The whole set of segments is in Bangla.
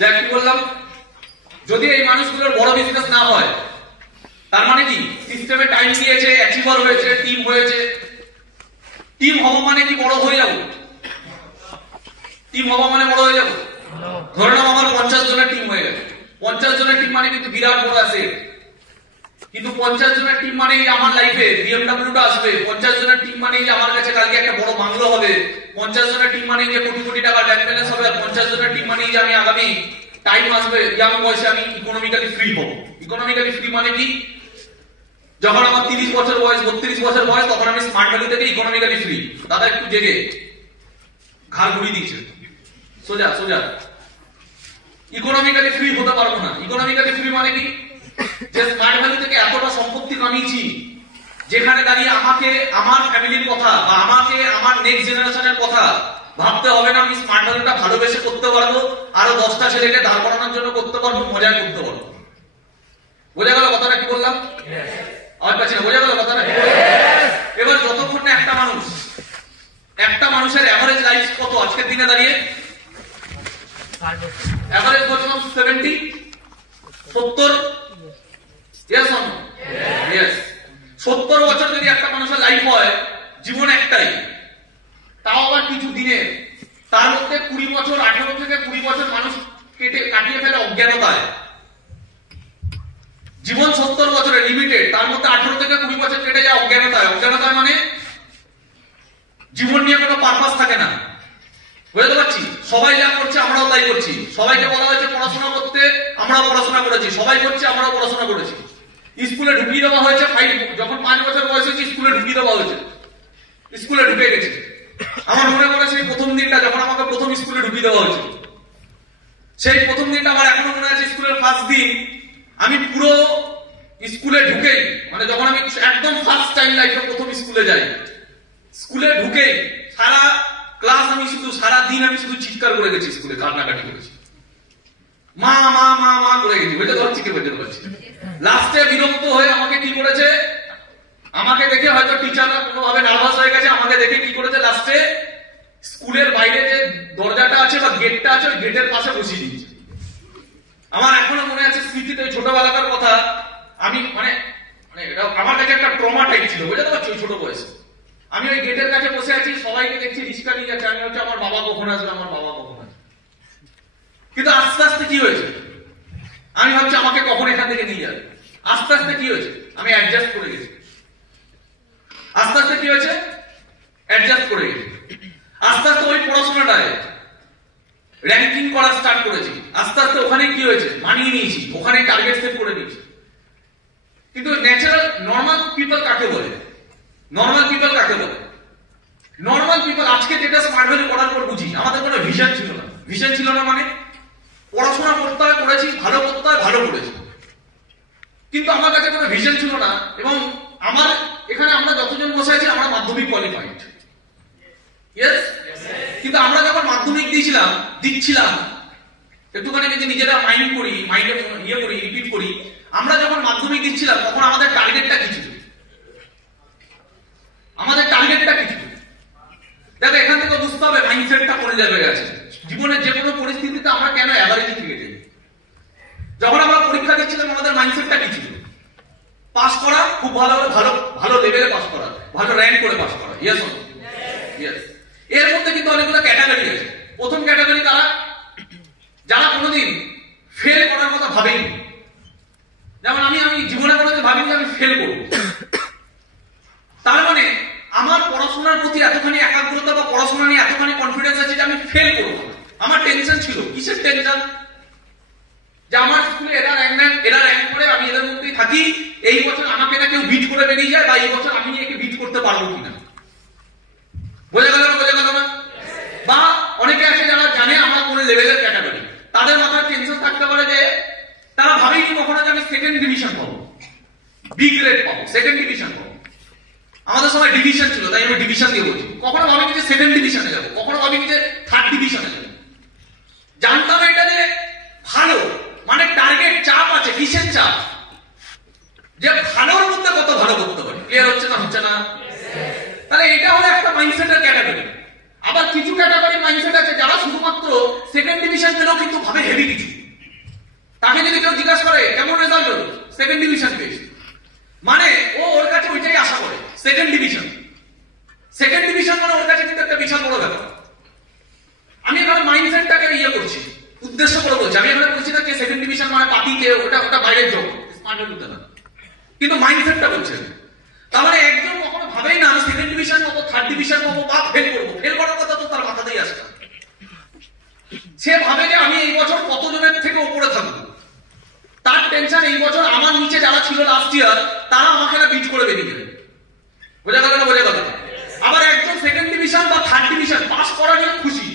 যাই কি বললাম, যদি এই মানুষগুলোর বড় বিজনেস না হয়, তার মানে কি সিস্টেমে টাইম দিয়েছে, অ্যাচিভার হয়েছে, টিম হয়েছে। টিম হওয়া মানে কি বড় হয়ে যাব? টিম হওয়া মানে বড় হয়ে যাব? ধরে নাও আমার 50 জনের টিম হয়ে গেল। 50 জনের টিম মানে কিন্তু বিরাট বড় আছে, কিন্তু 50 জনের টিম মানে আমার লাইফে বিএমডব্লিউটা আসবে। 50 জনের টিম মানে যে আমার কাছে কালকে একটা বড় বাংলো হবে। 50 জনের টিম মানে যে কোটি কোটি টাকার ব্যাংক ব্যালেন্স হবে। 50 জনের টিম মানে যে আমি আগামী টাইম আসবে ইয়াং বয়সে আমি ইকোনমিক্যালি ফ্রি হব। ইকোনমিক্যালি ফ্রি মানে কি? যখন আমার 30 বছর বয়স, 32 বছর বয়স, তখন আমি স্মার্ট ভ্যালু থেকে ইকোনমিক্যালি ফ্রি। দাদা একটু জেগে ঘাড় ঘুরিয়ে দিচ্ছে, সোজা সোজা। ইকোনমিক্যালি ফ্রি হতে পারবো না। ইকোনমিক্যালি ফ্রি মানে কি? যে স্মার্ট ভ্যালু থেকে এতটা সম্পত্তি কামিয়েছি, যেখানে দাঁড়িয়ে আমাকে আমার ফ্যামিলির কথা বা আমাকে আমার নেক্সট জেনারেশনের কথা ভাবতে হবে না। আমি স্মার্ট ভ্যালুটা ভালোবেসে করতে পারবো, আরো 10টা ছেলেকে দাঁড় করানোর জন্য করতে পারবো, মজা করতে পারবো। বোঝা গেল কথাটা কি বললাম? আমার কাছে বোঝা গেল কথাটা কি বললাম? এবার যতক্ষণ না একটা মানুষের এভারেজ লাইফ কত আজকের দিনে দাঁড়িয়ে? এভারেজ কত? 70, 70? Yes or no? ইয়েস। 70 বছর যদি একটা মানুষের লাইফ হয়, জীবন একটাই, তাও আবার কিছু দিনে, তার মধ্যে 20 বছর, 18 থেকে 20 বছর মানুষ কাটিয়ে ফেলে অজ্ঞানতায়। জীবন 70 বছরের লিমিটেড, তার মধ্যে 18 থেকে 20 বছর কেটে যায় অজ্ঞানতায়। অজ্ঞানতায় মানে জীবন নিয়ে কোনো পারপাস থাকে না। বুঝতে পারছি? সবাই যা করছে আমরাও তাই করছি। সবাইকে বলা হয়েছে পড়াশোনা করতে, আমরাও পড়াশোনা করেছি। সবাই করছে, আমরাও পড়াশোনা করেছি। স্কুলে ঢুকিয়ে দেওয়া হয়েছে, যখন 5 বছর বয়স হয়েছে স্কুলে ঢুকিয়ে দেওয়া হয়েছে, স্কুলে ঢুকে গেছে। আমার মনে পড়ে সেই প্রথম দিনটা যখন আমাকে প্রথম স্কুলে ঢুকিয়ে দেওয়া হয়েছে। সেই প্রথম দিনটা আমার এখনো মনে আছে। স্কুলের ফার্স্ট দিন আমি পুরো স্কুলে ঢুকেই, মানে যখন আমি একদম ফার্স্ট টাইম লাইফে প্রথম স্কুলে যাই, স্কুলে ঢুকেই সারা ক্লাস আমি শুধু, সারা দিন আমি শুধু চিৎকার করে গেছি, স্কুলে কান্নাকাটি করেছি, মা মা মা মা করে গেছি। বুঝতে পারছি কি বুঝতে পারছি? লাস্টে বিরক্ত হয়ে আমাকে কি করেছে, আমাকে দেখে হয়তো টিচাররা কোনোভাবে নার্ভাস হয়ে গেছে, আমাকে দেখে কি করেছে, লাস্টে স্কুলের বাইরে যে দরজাটা আছে বা গেটটা আছে, ওই গেটের পাশে বসিয়ে দিয়েছে। আমার এখনো মনে আছে স্মৃতিতে ওই ছোটবেলাকার কথা। আমি মানে এটা আমার কাছে একটা ট্রমা টাইপ ছিল, বুঝতে পারছি? ওই ছোট বয়সে আমি ওই গেটের কাছে বসে আছি, সবাইকে দেখছি রিক্সা নিয়ে যাচ্ছে। আমি হচ্ছে আমার বাবা কখন আসবে, আমার বাবা কখন আসবে। কিন্তু আস্তে আস্তে কি হয়েছে, আমি ভাবছি আমাকে কখন এখান থেকে নিয়ে যাবে। আস্তে আস্তে কি হয়েছে, আমি অ্যাডজাস্ট করে গেছি। আস্তে আস্তে কি হয়েছে, অ্যাডজাস্ট করে গেছি। আস্তে আস্তে ওই পড়াশোনাটায় র্যাঙ্কিং করা স্টার্ট করেছি। আস্তে আস্তে ওখানে কি হয়েছে, মানিয়ে নিয়েছি, ওখানে টার্গেট সেট করে নিয়েছি। কিন্তু ন্যাচারাল নর্মাল পিপল কাকে বলে? নর্মাল পিপল কাকে বলে? নর্মাল পিপল আজকে যেটা স্মার্ট ভ্যালু করার পর বুঝি, আমাদের কোনো ভিশন ছিল না। ভিশন ছিল না মানে পড়াশোনা করতে হয়, করেছি, ভালো করতে হয়, ভালো করেছি, কিন্তু আমার কাছে কোনো ভিশন ছিল না। এবং আমার এখানে আমরা যতজন বসে আছি আমরা মাধ্যমিক কোয়ালিফাইড, ইয়েস। কিন্তু আমরা যখন মাধ্যমিক দিচ্ছিলাম একটুখানি যদি নিজেরা মাইন্ড করি, মাইন্ডে ইয়ে করি, রিপিট করি, আমরা যখন মাধ্যমিক দিচ্ছিলাম তখন আমাদের টার্গেটটা কি ছিল? আমাদের টার্গেটটা কি ছিল? দেখো এখান থেকে বুঝতে হবে মাইন্ডসেটটা কোন লেভেলে আছে। জীবনের যে কোনো পরিস্থিতিতে আমরা কেন অ্যাভারেজে থেকে যাই? যখন আমরা পরীক্ষা দিচ্ছিলাম আমাদের মাইন্ডসেটটা কি ছিল? পাস করা, খুব ভালো ভালো ভালো লেভেলে পাস করা, ভালো র্যাঙ্ক করে পাস করা, ইয়েস অর নো? ইয়েস। এর মধ্যে কিন্তু অনেকগুলো ক্যাটাগরি আছে। প্রথম ক্যাটাগরি তারা যারা কোনোদিন ফেল করার কথা ভাবেনি। যেমন আমি জীবনে কোনোদিন ভাবিনি আমি ফেল করব। তার মানে আমার পড়াশোনার প্রতি এতখানি একাগ্রতা বা পড়াশোনা নিয়ে এতখানি কনফিডেন্স আছে যে আমি ফেল করব না। আমার টেনশন ছিল, কিসের টেনশন? যে আমার স্কুলে এরা র্যাঙ্ক করে, আমি এদের মধ্যেই থাকি, এই বছর আমাকে না কেউ বিট করে বেরিয়ে যায়, বা এই বছর আমি একে বিট করতে পারবো কিনা। বোঝা গেল না? বোঝা গেল না? বা অনেকে আছে যারা জানে আমার কোন লেভেলের ক্যাটাগরি, তাদের মাথার টেনশন থাকতে পারে যে তারা ভাবেনি কখনো যে আমি সেকেন্ড ডিভিশন পাবো, বি গ্রেড পাবো, সেকেন্ড ডিভিশন পাবো। আমাদের সময় ডিভিশন ছিল, তাই আমি ডিভিশন দিয়ে বলছি। কখনো ভাবিনি যে সেকেন্ড ডিভিশনে যাবো, কখনো ভাবিনি যে থার্ড ডিভিশনে যাবো। জানতাম এটা যে ভালো, মানে টার্গেট, চাপ আছে। কিসের চাপ? যে ভালোর মধ্যে কত ভালো করতে পারি। ক্লিয়ার হচ্ছে না? হচ্ছে না? তাহলে এটা হলো একটা মাইন্ডসেটের ক্যাটাগরি। আবার কিছু ক্যাটাগরি মাইন্ডসেট আছে যারা শুধুমাত্র সেকেন্ড ডিভিশন পেলেও কিন্তু ভাবে হেভি কিছু। তাকে যদি কেউ জিজ্ঞাসা করে কেমন রেজাল্ট হলো, সেকেন্ড ডিভিশন পেয়েছে, মানে ও ওর কাছে ওইটাই আশা করে, সেকেন্ড ডিভিশন। সেকেন্ড ডিভিশন মানে ওর কাছে কিন্তু একটা বিশাল বড় ব্যাপার। আমি এখানে মাইন্ডসেটটাকে ইয়ে করছি, উদ্দেশ্য করে বলছি। আমি এখানে বলছি না যে সেকেন্ড ডিভিশন মানে পাপিকে, ওটা বাইরের জগৎ, স্মার্ট হতে না, কিন্তু মাইন্ডসেটটা বলছে। তার মানে একজন কখনো ভাবেই না আমি সেকেন্ড ডিভিশন পাবো, থার্ড ডিভিশন পাবো বা ফেল করবো। ফেল করার কথা তো তার মাথাতেই আসে না। সে ভাবে যে আমি এই বছর কতজনের থেকে উপরে থাকবো। তার টেনশন এই বছর আমার নিচে যারা ছিল লাস্ট ইয়ার তারা আমাকে না বিট করে বেরিয়ে গেলেন। বোঝা গেল না? বোঝা গেল। আবার একজন সেকেন্ড ডিভিশন বা থার্ড ডিভিশন পাস করা নিয়ে খুশি,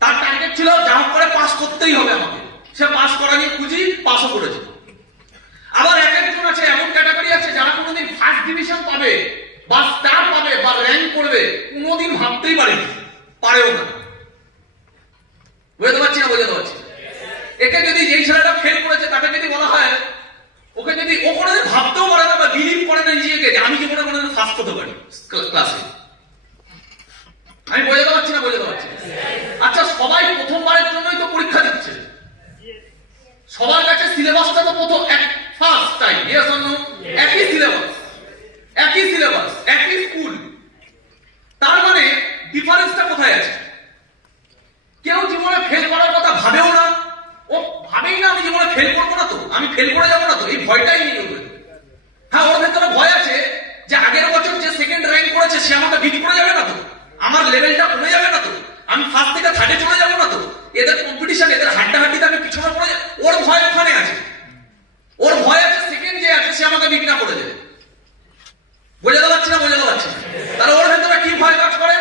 তার টার্গেট ছিল যা হোক করে পাস করতেই হবে আমাকে, সে পাস করা নিয়ে খুশি, পাসও করেছে। আবার এক একজন আছে, এমন ক্যাটাগরি আছে যারা কোনোদিন ফার্স্ট ডিভিশন পাবে বা স্টার পাবে বা র্যাঙ্ক করবে কোনোদিন ভাবতেই পারেনি, পারেও না। বুঝতে পারছি না? বোঝাতে পারছি। একে যদি যেই ছেলেটা ফেল করেছে তাকে যদি বলা হয়, ওকে যদি ও কোনোদিন ভাবতেও পারে না বা বিলিভ করে না নিজেকে যে আমি জীবনে কোনোদিন ফার্স্ট হতে পারি ক্লাসে। আমি বোঝাতে পারছি না? বোঝাতে পারছি। আচ্ছা, সবাই প্রথমবারের জন্যই তো পরীক্ষা দিচ্ছে, সবার কাছে সিলেবাসটা তো প্রথম first time, yes or no? একই সিলেবাস, একই সিলেবাস, একই স্কুল। তার মানে ডিফারেন্সটা কোথায় আছে? কেউ জীবনে ফেল করার কথা ভাবেও না, ও ভাবেই না আমি জীবনে ফেল করবো না তো, আমি ফেল করে যাবো না তো, এই ভয়টাই নেই ওর। হ্যাঁ, ওর ভেতরে ভয় আছে যে আগের বছর যে সেকেন্ড র্যাঙ্ক করেছে সে আমাকে বিট করে যাবে না তো, আমার লেভেলটা কমে যাবে না তো, আমি ফার্স্ট থেকে থার্ডে চলে যাবো না তো, এদের কম্পিটিশন, এদের হাড্ডাহাড্ডিতে আমি পিছনে পড়ে যাবো। ওর ভয় ওখানে আছে। ওর ভয় আছে সেকেন্ড যে আছে সে আমাকে বিট না করে দেবে। বোঝাতে পারছি না? বোঝাতে পারছি না? তাহলে ওর ভেতরে কি ভয় কাজ করে?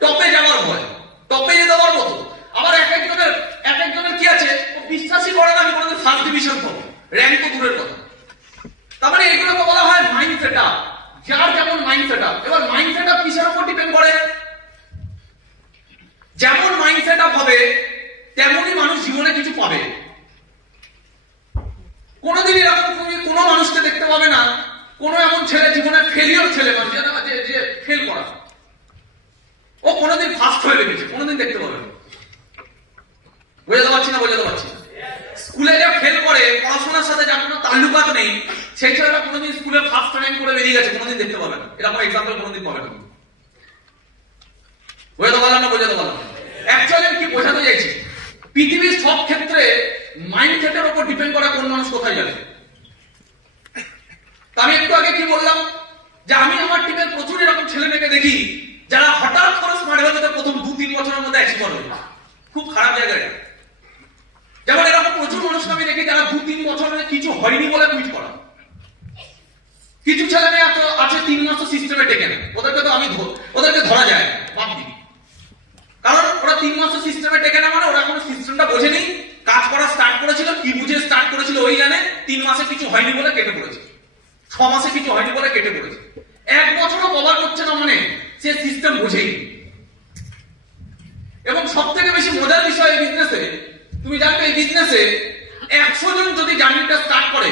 টপে যাওয়ার ভয়, টপে যেতে দেওয়ার মতো। আবার এক একজনের কি আছে, ও বিশ্বাসই করে না আমি কোনোদিন ফার্স্ট ডিভিশন পাবো, র্যাঙ্ক তো দূরের কথা। তার মানে এগুলোকে বলা হয় মাইন্ড সেট আপ। যার যেমন মাইন্ড সেট আপ। এবার মাইন্ড সেট আপ কিসের উপর ডিপেন্ড করে? যেমন মাইন্ড সেট আপ হবে তেমনই মানুষ জীবনে কিছু পাবে। কোনোদিন এরকম তুমি কোনো মানুষকে দেখতে পাবে না, কোনো এমন ছেলে জীবনে ফেলিওর ছেলে মানুষ যে ফেল করা, ও কোনোদিন ফার্স্ট হয়ে গেছে, কোনোদিন দেখতে পাবে না। বোঝাতে পারছি না? বোঝাতে পারছি। স্কুলে যে ফেল করে, পড়াশোনার সাথে যার কোনো তাল্লুকাত নেই, সেই ছেলেটা কোনোদিন স্কুলে ফার্স্ট র্যাঙ্ক করে বেরিয়ে গেছে, কোনোদিন দেখতে পাবে না। এরকম এক্সাম্পল কোনোদিন পাবে না। বোঝাতে পারলাম না? বোঝাতে পারলাম না? অ্যাকচুয়ালি আমি কি বোঝাতে চাইছি, পৃথিবীর সব ক্ষেত্রে মাইন্ডসেটের উপর ডিপেন্ড করা কোন মানুষ কোথায় যাবে। তা আমি একটু আগে কি বললাম যে আমি আমার টিমের প্রচুর এরকম ছেলে মেয়েকে দেখি যারা হঠাৎ করে স্মার্ট ভ্যালিতে প্রথম 2-3 বছরের মধ্যে অ্যাচিভ হবে। খুব খারাপ জায়গাটা। যেমন এরকম প্রচুর মানুষকে আমি দেখি যারা 2-3 বছরে কিছু হয়নি বলে কুইট করা। কিছু ছেলে মেয়ে আছে 3 মাস সিস্টেমে টেকে না, ওদেরকে ধরা যায় বাদ দিই। কারণ ওরা 3 মাস সিস্টেমে টেকে না, মানে ওরা কোনো সিস্টেমটা বোঝেনি, কাজ করা স্টার্ট করেছিল, কি বুঝে স্টার্ট করেছিল ওই জানে, 3 মাসে কিছু হয়নি বলে কেটে পড়েছে, 6 মাসে কিছু হয়নি বলে কেটে পড়েছে। 1 বছরও কভার করছে না, মানে সে সিস্টেম বোঝেই। এবং সব থেকে বেশি মজার বিষয় এই বিজনেসে, তুমি জানবে এই বিজনেসে 100 জন যদি জার্নিটা স্টার্ট করে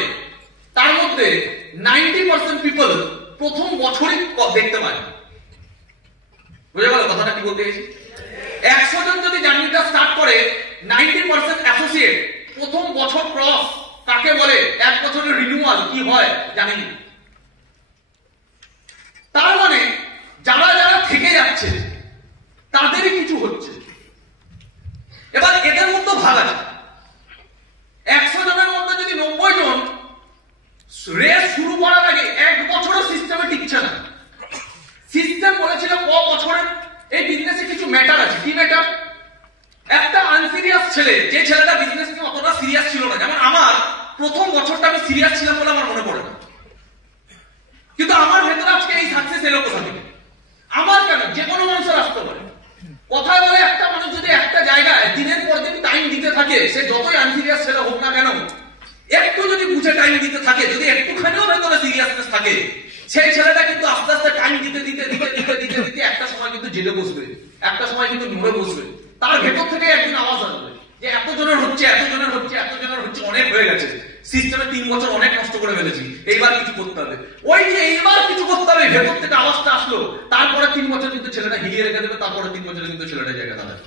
তার মধ্যে 90% পিপল প্রথম বছরই দেখতে পায়। বুঝে গেল কথাটা কি বলতে গেছি? 100 জন যদি জার্নিটা স্টার্ট করে 90% অ্যাসোসিয়েট প্রথম বছর ক্রস কাকে বলে, 1 বছরের রিনিউয়াল কি হয় জানেন। তার মানে যারা যারা থেকে যাচ্ছে তাদেরই কিছু হচ্ছে। এবার এদের মধ্যে ভাগ আছে। 100 জনের মধ্যে যদি 90 জন রেস শুরু করার আগে 1 বছরও সিস্টেমে টিকছে না। সিস্টেম বলেছিল বছরের এই বিজনেসে কিছু ম্যাটার আছে। কি ম্যাটার? একটা আনসিরিয়াস ছেলে, যে ছেলেটা বিজনেস নিয়ে অতটা সিরিয়াস ছিল না, যেমন আমার প্রথম বছরটা আমি সিরিয়াস ছিলাম বলে আমার মনে পড়ে না, কিন্তু আমার ভেতরে আজকে এই সাকসেস এলো কোথা থেকে? আমার কেন, যে কোনো মানুষের আসতে পারে। কথায় বলে একটা মানুষ যদি একটা জায়গায় দিনের পর দিন টাইম দিতে থাকে, সে যতই আনসিরিয়াস ছেলে হোক না কেন, একটু যদি বুঝে টাইম দিতে থাকে, যদি একটুখানিও ভেতরে সিরিয়াসনেস থাকে, সেই ছেলেটা কিন্তু আস্তে আস্তে টাইম দিতে দিতে দিতে দিতে দিতে দিতে একটা সময় কিন্তু জেলে বসবে, একটা সময় কিন্তু নড়ে বসবে। তার ভেতর থেকে একদিন আওয়াজ আসবে যে এতজনের হচ্ছে, এতজনের হচ্ছে, এতজনের হচ্ছে, অনেক হয়ে গেছে, সিস্টেমে 3 বছর অনেক নষ্ট করে ফেলেছি, এইবার কিছু করতে হবে। ওই যে এইবার কিছু করতে হবে ভেতর থেকে আওয়াজটা আসলো, তারপরে 3 বছর কিন্তু ছেলেটা হিলিয়ে রেখে দেবে, তারপরে 3 বছরে কিন্তু ছেলেটা জায়গা দাঁড়াবে।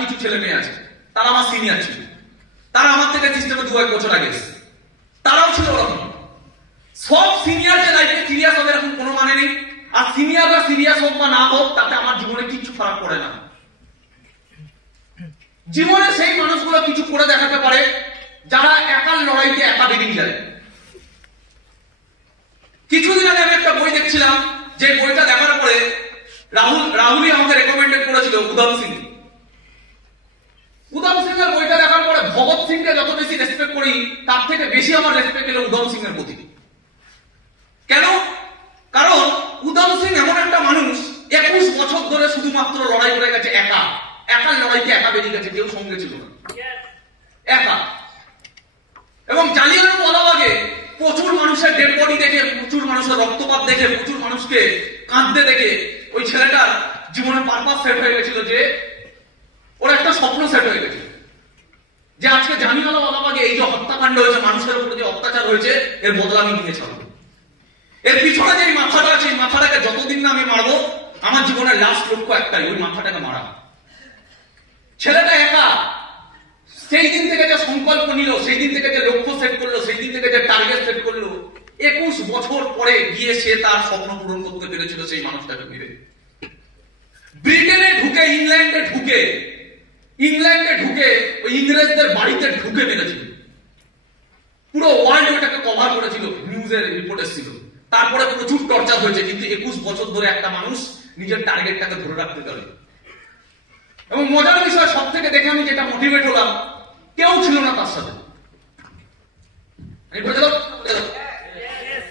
কিছু ছেলে মেয়ে আছে, তারা আমার সিনিয়র ছিল, তারা আমার থেকে সিস্টেমে 2-1 বছর আগে এসেছে, তারাও ছিল ওরকম। সব সিনিয়র যে লাইফে সিরিয়াস হবে এরকম কোনো মানে নেই। আর সিনিয়ররা সিরিয়াস হোক বা না হোক তাতে আমার জীবনে কিছু ফারাক পড়ে না। জীবনে সেই মানুষগুলো কিছু করে দেখাতে পারে যারা একার লড়াইতে একা বেরিয়ে যায়। কিছুদিন আগে আমি একটা বই দেখছিলাম, যে বইটা দেখার পরে রাহুলই আমাকে রেকমেন্ডেড করেছিল উধম সিং। উধম সিং এর বইটা দেখার পরে ভগৎ সিংকে যত বেশি রেসপেক্ট করি তার থেকে বেশি আমার রেসপেক্ট এলো উধম সিং এর প্রতি। কেন? কারণ উধম সিং এমন একটা মানুষ 21 বছর ধরে শুধুমাত্র লড়াই করে গেছে, একা লড়াইতে একা বেরিয়ে গেছে, কেউ সঙ্গে ছিল না, একা। এবং জালিয়ানওয়ালাবাগে প্রচুর মানুষের ডেড বডি দেখে, প্রচুর মানুষের রক্তপাত দেখে, প্রচুর মানুষকে কাঁদতে দেখে ওই ছেলেটার জীবনের পারপাস সেট হয়ে গেছিল, যে ওর একটা স্বপ্ন সেট হয়ে গেছিল যে আজকে জালিয়ানওয়ালাবাগে এই যে হত্যাকাণ্ড হয়েছে, মানুষের উপর যে অত্যাচার হয়েছে, এর বদলা আমি নিয়ে ছাড়বো। এর পিছনে যে মাথাটা আছে, এই মাথাটাকে যতদিন না আমি মারবো, আমার জীবনের লাস্ট লক্ষ্য একটাই, ওই মাথাটাকে মারা। ছেলেটা একা সেই দিন থেকে যে সংকল্প নিল, সেই দিন থেকে যে লক্ষ্য সেট করলো, সেই দিন থেকে যে টার্গেট সেট করলো, 21 বছর পরে গিয়ে সে তার স্বপ্ন পূরণ করতে পেরেছিল সেই মানুষটাকে মেরে। ব্রিটেনে ঢুকে, ইংল্যান্ডে ঢুকে ওই ইংরেজদের বাড়িতে ঢুকে মেরেছিল। পুরো ওয়ার্ল্ড ওটাকে কভার করেছিল, নিউজের রিপোর্ট এসেছিল। তারপরে প্রচুর টর্চার হয়েছে, কিন্তু 21 বছর ধরে একটা মানুষ নিজের টার্গেটটাকে ধরে রাখতে পারে। এবং মজার বিষয়, সব থেকে দেখে আমি যেটা মোটিভেট হলাম, কেউ ছিল না তার সাথে,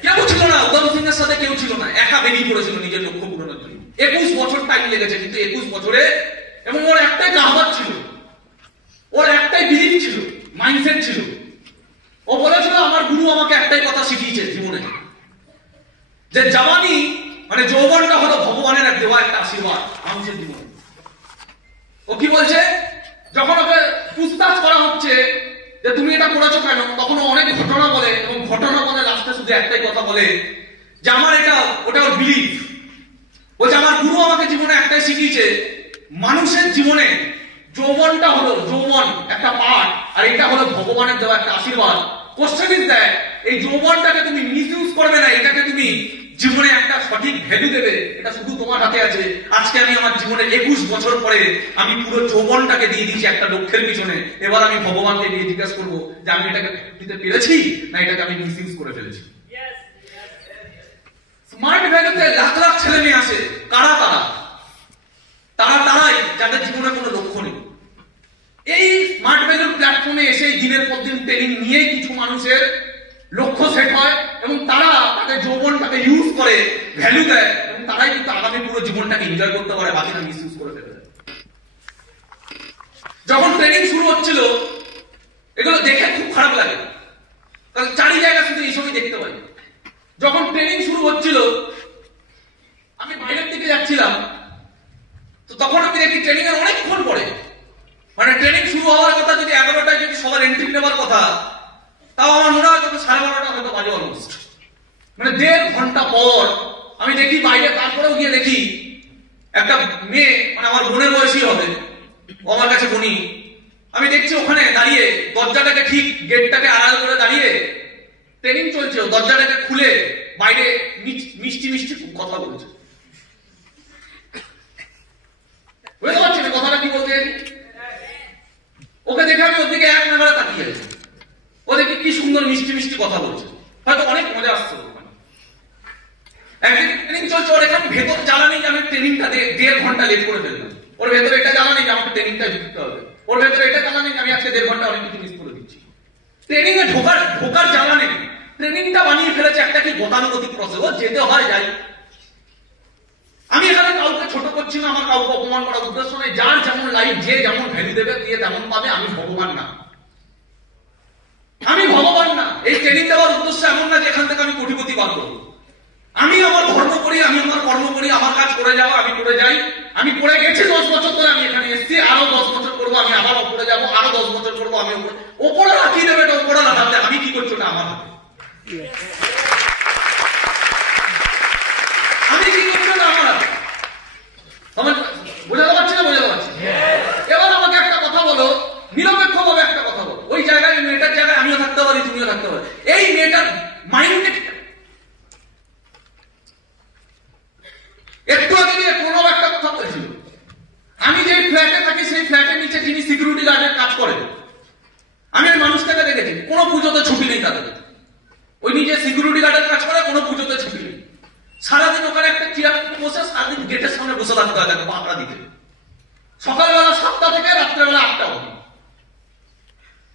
কেউ ছিল না, উধম সিং এর সাথে কেউ ছিল না, একা বেরিয়ে পড়েছিল নিজের লক্ষ্য পূরণের জন্য। 21 বছর টাইম লেগেছে, কিন্তু 21 বছরে, এবং ওর একটাই কাহাবাত ছিল, ওর একটাই বিলিফ ছিল, মাইন্ডসেট ছিল। ও বলেছিল, আমার গুরু আমাকে একটাই কথা শিখিয়েছে জীবনে, যে জওয়ানি মানে যৌবনটা হলো ভগবানের এক দেওয়া একটা আশীর্বাদ মানুষের জীবনে। ও কি বলছে, যখন ওকে পুছতাছ করা হচ্ছে যে তুমি এটা করেছো কেন, তখন অনেক ঘটনা বলে, এবং ঘটনা বলে লাস্টে শুধু একটাই কথা বলে, যে আমার ওটা ওর বিলিফ। বলছে, আমার গুরু আমাকে জীবনে একটাই শিখিয়েছে, মানুষের জীবনে যৌবনটা হলো একটা পার্ট, আর এটা হলো ভগবানের দেওয়া একটা আশীর্বাদ। কোশ্চেন ইজ দ্যাট, এই যৌবনটাকে তুমি মিসইউজ করবে না, এটাকে তুমি জীবনে একটা সঠিক ভ্যালু দেবে, এটা শুধু তোমার হাতে আছে। আজকে আমি আমার জীবনে 21 বছর পরে আমি পুরো যৌবনটাকে দিয়ে দিয়েছি একটা লক্ষ্যের পিছনে। এবার আমি ভগবানকে গিয়ে জিজ্ঞাসা করবো যে আমি এটাকে দিতে পেরেছি না এটাকে আমি মিসইউজ করে ফেলেছি। স্মার্ট ভ্যালুতে লাখ লাখ ছেলে মেয়ে আসে, কারা তারাই যাদের জীবনে কোনো লক্ষ্য নেই। এই স্মার্ট ভ্যালুর প্ল্যাটফর্মে এসে দিনের পর দিন ট্রেনিং নিয়ে কিছু মানুষের লক্ষ্য সেট হয়, এবং তারা তাদের যৌবনটাকে ইউজ করে, ভ্যালু দেয়, এবং তারাই কিন্তু আগামী পুরো জীবনটাকে এনজয় করতে পারে, বাকিটা মিসইউজ করে ফেলে। যখন ট্রেনিং শুরু হচ্ছিল, এগুলো দেখে খুব খারাপ লাগে, কারণ চারি জায়গা শুধু এইসবই দেখতে পাই। যখন ট্রেনিং শুরু হচ্ছিল, আমি বাইরের দিকে যাচ্ছিলাম, তো তখন আমি দেখি ট্রেনিং এর অনেকক্ষণ পরে, মানে ট্রেনিং শুরু হওয়ার কথা যদি 11টায় যদি সবার এন্ট্রি নেবার কথা, তাও আমার মনে হয় তখন 12:30 হয়তো বাজে অলমোস্ট, মানে 1.5 ঘন্টা পর আমি দেখি বাইরে। তারপরেও গিয়ে দেখি একটা মেয়ে, মানে আমার বোনের বয়সী হবে, ও আমার কাছে বোনি, আমি দেখছি ওখানে দাঁড়িয়ে দরজাটাকে ঠিক গেটটাকে আড়াল করে দাঁড়িয়ে ট্রেনিং চলছে, দরজাটাকে খুলে বাইরে মিষ্টি মিষ্টি কথা বলছে। বুঝতে পারছি না কথাটা কি বলতে। ওকে দেখে আমি ওর দিকে এক নাগারে তাকিয়ে আছি, ও দেখি কি সুন্দর মিষ্টি মিষ্টি কথা বলছে, হয়তো অনেক মজা আসছে। একদিন ট্রেনিং চলছে, ওর এখানে ভেতর জ্বালা নেই যে আমি ট্রেনিংটা 1.5 ঘন্টা লেট করে ফেললাম, ওর ভেতরে এটা জ্বালা নেই যে আমাকে ট্রেনিংটা ঢুকতে হবে, ওর ভেতরে এটা জ্বালা নেই যে আমি আজকে 1.5 ঘন্টা অনেক কিছু মিস করে দিচ্ছি। ট্রেনিং এ ঢোকার জ্বালা নেই, ট্রেনিংটা বানিয়ে ফেলেছে একটা কি গতানুগতিক প্রসেস, ও যেতে হয় যাই। আমি এখানে কাউকে ছোট করছি না, আমার কাউকে অপমান করার উদ্দেশ্য নেই। যার যেমন লাইফ, যে যেমন ভ্যালু দেবে, দিয়ে তেমন পাবে। আমি ভগবান না, এই ট্রেনিং দেওয়ার উদ্দেশ্য এমন না যে এখান থেকে আমি কোটিপতি বার করবো। আমি আমার ধর্ম করি, আমি আমার কর্ম করি, আমার কাজ করে যাওয়া, আমি করে যাই। আমি করে গেছি 10 বছর ধরে, আমি এখানে এসেছি, আরো 10 বছর করবো, আমি আবার ওপরে যাবো, আরো 10 বছর করবো, আমি ওপরে রাখিয়ে দেবে, এটা ওপরে রাখাতে আমি কি করছি, ওটা আমার হাতে। আমি কি করছি, ওটা আমার হাতে। বোঝাতে পারছি না? এবার আমাকে সিকিউরিটি গার্ডের কাজ করে। আমি ওই মানুষটাকে দেখেছি, কোনো পুজোতে ছুটি নেই তাদের। ওই নিজে সিকিউরিটি গার্ডের কাজ করে, কোনো পুজোতে ছুটি নেই। সারাদিন ওখানে একটা চেয়ারে বসে সারাদিন গেটের সামনে বসে থাকতে হয় তাকে পাকড়া দিতে, সকালবেলা 7টা থেকে রাত্রেবেলা 8টা অবধি।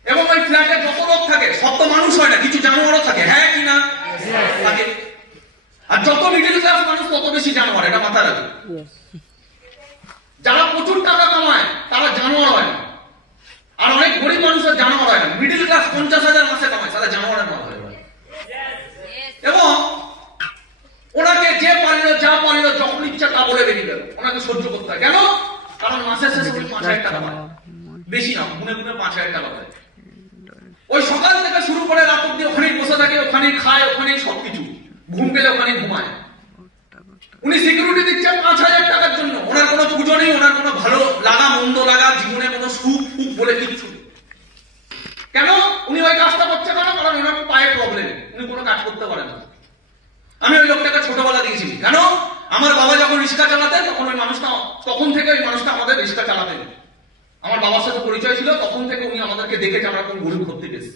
এবং ওই ফ্ল্যাটে যত লোক থাকে সব তো মানুষ হয় না, কিছু জানোয়ারও থাকে, হ্যাঁ কি না থাকে। আর যত মিডল ক্লাস মানুষ তত বেশি জানোয়ার, এটা মাথায় রাখবে। যারা প্রচুর টাকা কামায় তারা জানোয়ার হয় না, আর অনেক গরিব মানুষের জানোয়ার হয় না। মিডল ক্লাস 50,000 মাসে কামায়, তারা জানোয়ারের মতো হয়। এবং ওনাকে যে পারিল যা পারিল যখন ইচ্ছা তা বলে বেরিয়ে গেল, ওনাকে সহ্য করতে হয়। কেন? কারণ মাসের শেষে 5,000 টাকা পায়, বেশি না, গুনে গুনে 5,000 টাকা পায়। ওই সকাল থেকে শুরু করে রাত অব্দি ওখানেই বসে থাকে, ওখানেই খায়, ওখানেই সবকিছু, ঘুম পেলে ওখানেই ঘুমায়। উনি সিকিউরিটি দিচ্ছেন 5,000 টাকার জন্য। ওনার কোনো পুজো নেই, ওনার কোনো ভালো লাগা মন্দ লাগা, জীবনে কোনো সুখ ফুক বলে কিচ্ছু। কেন উনি ওই কাজটা করছে? কেন? কারণ ওনার পায়ে প্রবলেম, উনি কোনো কাজ করতে পারেন না। আমি ওই লোকটাকে ছোটবেলা দিয়েছি। কেন? আমার বাবা যখন রিক্সা চালাতেন তখন ওই মানুষটা, তখন থেকে ওই মানুষটা আমাদের রিক্সা চালাতেন। আমার বাবার সাথে পরিচয় ছিল, তখন থেকে উনি আমাদেরকে দেখেছে আমরা কোন গরিব করতে গেছি।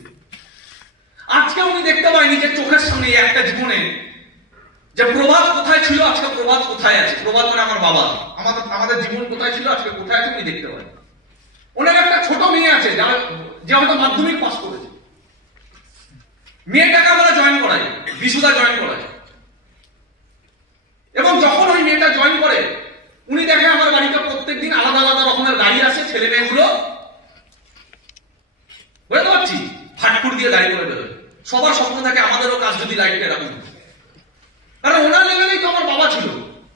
আজকে উনি দেখতে পাই নিজের চোখের সামনে একটা জীবনে যে প্রভাত কোথায় ছিল, আজকে প্রভাত কোথায় আছে। প্রভাত মানে আমার বাবা, আমাদের জীবন কোথায় ছিল, আজকে কোথায় আছে উনি দেখতে পাই। ওনার একটা ছোট মেয়ে আছে যে হয়তো মাধ্যমিক পাস করেছে। মেয়েটাকে আমরা জয়েন করাই, বিশুদা জয়েন করাই। এবং যখন ওই মেয়েটা জয়েন করে, উনি দেখে আমার বাড়িতে প্রত্যেকদিন আলাদা আলাদা রকমের গাড়ি আসে, ছেলে মেয়েগুলো বুঝতে পারছি ফাটফুট দিয়ে গাড়ি করে বেরোয়। সবার স্বপ্ন থাকে আমাদেরও কাজ যদি লাইটটা এরকম, কারণ ওনার লেভেলেই তো আমার বাবা ছিল।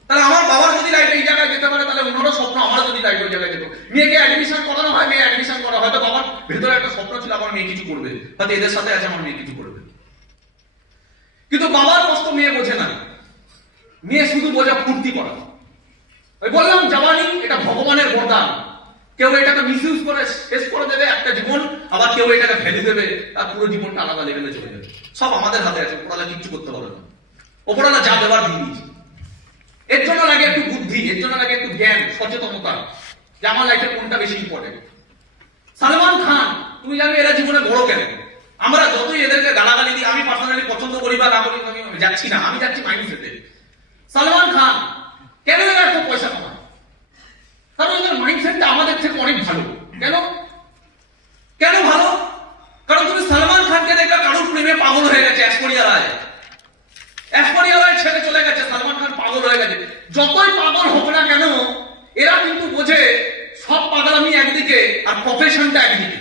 তাহলে আমার বাবার যদি লাইট এই জায়গায় যেতে পারে, তাহলে ওনারও স্বপ্ন আমারও যদি লাইট ওই জায়গায় যেত। মেয়েকে অ্যাডমিশন করানো হয়, মেয়ে অ্যাডমিশন করা, হয়তো বাবার ভেতরে একটা স্বপ্ন ছিল আমার মেয়ে কিছু করবে, হয়তো এদের সাথে আছে আমার মেয়ে কিছু করবে। কিন্তু বাবার কষ্ট মেয়ে বোঝে না, মেয়ে শুধু বোঝে ফুর্তি করা। ওই বললাম জাওয়ানি এটা ভগবানের বরদান। কেউ এটাকে মিসইউজ করে শেষ করে দেবে একটা জীবন, আবার কেউ এটাকে ফেলে দেবে, তার পুরো জীবনটা আলাদা লেভেলে চলে যাবে। সব আমাদের হাতে আছে, ওপরওয়ালা কিচ্ছু করতে পারবে না। ওপরওয়ালা যা দেওয়ার দিয়ে দিয়েছে। এর জন্য লাগে একটু বুদ্ধি, এর জন্য লাগে একটু জ্ঞান, সচেতনতা, যে আমার লাইফে কোনটা বেশি ইম্পর্টেন্ট। সালমান খান, তুমি জানবে এরা জীবনে বড় কেন। আমরা যতই এদেরকে গালাগালি দিই, আমি পার্সোনালি পছন্দ করি বা না করি, আমি যাচ্ছি না, আমি যাচ্ছি মাইন্ডসেটে। সালমান খান কেন এরা এত পয়সা কামায়? কারণ এদের মাইন্ডসেটটা আমাদের থেকে অনেক ভালো। কেন কেন ভালো? কারণ তুমি সালমান খানকে দেখবে কারোর প্রেমে পাগল হয়ে গেছে, ঐশ্বরিয়া রায় ছেড়ে চলে গেছে, সালমান খান পাগল হয়ে গেছে। যতই পাগল হোক না কেন, এরা কিন্তু বোঝে সব পাগলামি একদিকে আর প্রফেশনটা একদিকে।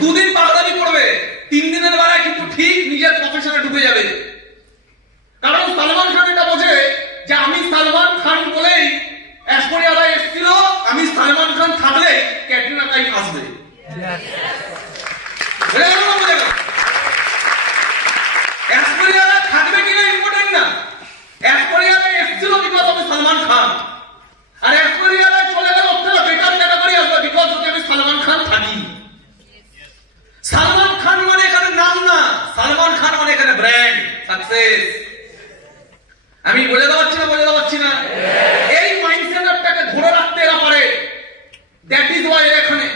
দুদিন পাগলামি করবে, 3 দিনের বেলায় কিন্তু ঠিক নিজের প্রফেশনে ঢুকে যাবে। কারণ সালমান খান এটা বোঝে যে আমি সালমান খান বলেই ঐশ্বরিয়া রায় এসেছিল, আমি সালমান খান থাকলে ক্যাটরিনা কাইফ আসবে। ঐশ্বরিয়া রায় থাকবে কিনা ইম্পর্টেন্ট না, ঐশ্বরিয়া রায় এসেছিল বিকজ আমি সালমান খান, আর ঐশ্বরিয়া রায় চলে গেল বেটার ক্যাটাগরি আসবে বিকজ আমি সালমান খান থাকি। সালমান খান মানে এখানে নাম না, সালমান খান মানে এখানে ব্র্যান্ড, সাকসেস। আমি বলে দেওয়াচ্ছি না, এই মাইন্ডসেটটাকে ধরে রাখতে এরা পারে। দ্যাট ইজ ওয়াই এখানে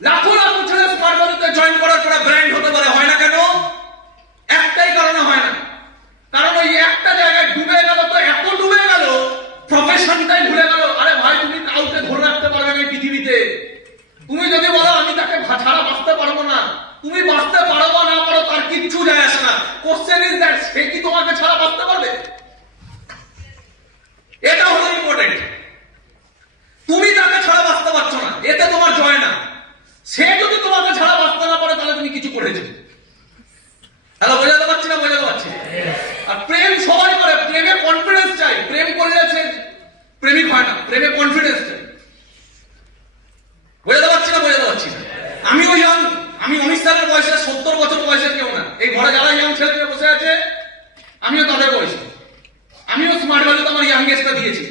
লাখো লাখো ছেলে স্মার্ট ভ্যালিতে জয়েন করার পরে ব্র্যান্ড হতে পারে। হয় না কেন? একটাই কারণে হয় না, কারণ ওই একটা জায়গায় ডুবে গেল, তো এত ডুবে গেল প্রফেশনটাই ভুলে গেল। আরে ভাই, তুমি কাউকে ধরে রাখতে পারবে না এই পৃথিবীতে। তুমি যদি বলো আমি তাকে ছাড়া বাঁচতে পারবো না, তুমি বাঁচতে পারো বা না পারো তার কিচ্ছু যায় আসে না। কোশ্চেন ইজ দ্যাট সে কি তোমাকে ছাড়া বাঁচতে পারবে? এটা হলো ইম্পর্টেন্ট। তুমি তাকে ছাড়া বাঁচতে পারছো না, এতে তোমার জয় না। সে যদি তোমাকে ছাড়া বাঁচতে না পারে, তাহলে তুমি কিছু করেছো। তাহলে বোঝাতে পারছি না? আর প্রেম সবাই করে, প্রেমে কনফিডেন্স চাই। প্রেম করলে সে প্রেমিক হয় না, প্রেমে কনফিডেন্স চাই। বোঝাতে পারছি না? আমিও ইয়াং, আমি অমিত স্যারের বয়সে 70 বছর বয়সের কেউ না। এই ঘরে যারা ইয়াং ছেলে বসে আছে, আমিও তাদের বয়সে। আমিও স্মার্ট ভ্যালুতে আমার ইয়াংগেস্টটা দিয়েছি।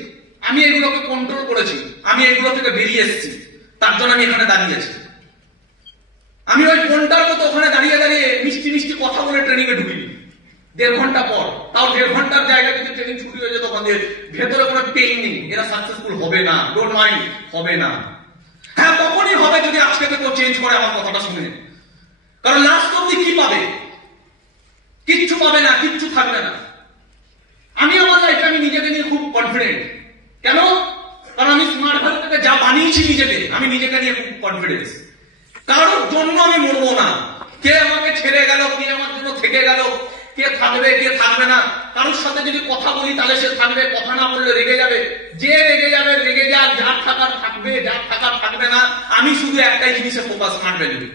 আমি এগুলোকে কন্ট্রোল করেছি, আমি এগুলো থেকে বেরিয়ে এসেছি, তার জন্য আমি এখানে দাঁড়িয়েছি। আমি ওই ফোনটার মতো ওখানে দাঁড়িয়ে মিষ্টি মিষ্টি কথা বলে ট্রেনিং এ ঢুকিনি। 1.5 ঘন্টা পর, তাও 1.5 ঘন্টার জায়গায় যদি ট্রেনিং ছুটি হয়ে যেত, ওখান দিয়ে ভেতরে কোনো পেইন নেই, এরা সাকসেসফুল হবে না, ডোন্ট মাইন্ড, হবে না। হ্যাঁ তখনই হবে যদি আজকে থেকে চেঞ্জ করে আমার কথাটা শুনে। কারণ লাস্ট অব্দি কি পাবে? কিচ্ছু পাবে না, কিচ্ছু থাকবে না। আমি আমার লাইফে আমি নিজেকে নিয়ে খুব কনফিডেন্ট। কেন? কারণ আমি স্মার্ট ভ্যালু থেকে যা বানিয়েছি নিজেকে, আমি নিজেকে নিয়ে খুব কনফিডেন্স। কারোর জন্য আমি মরবো না। কে আমাকে ছেড়ে গেল, কে আমার জন্য থেকে গেল, কে থাকবে কে থাকবে না, কারোর সাথে যদি কথা বলি তাহলে সে থাকবে, কথা না বললে রেগে যাবে। যে রেগে যাবে রেগে যাক, যার থাকার থাকবে, যার থাকার থাকবে না। আমি শুধু একটাই জিনিসে ফোকাস, स्मार्ट वैल्यू।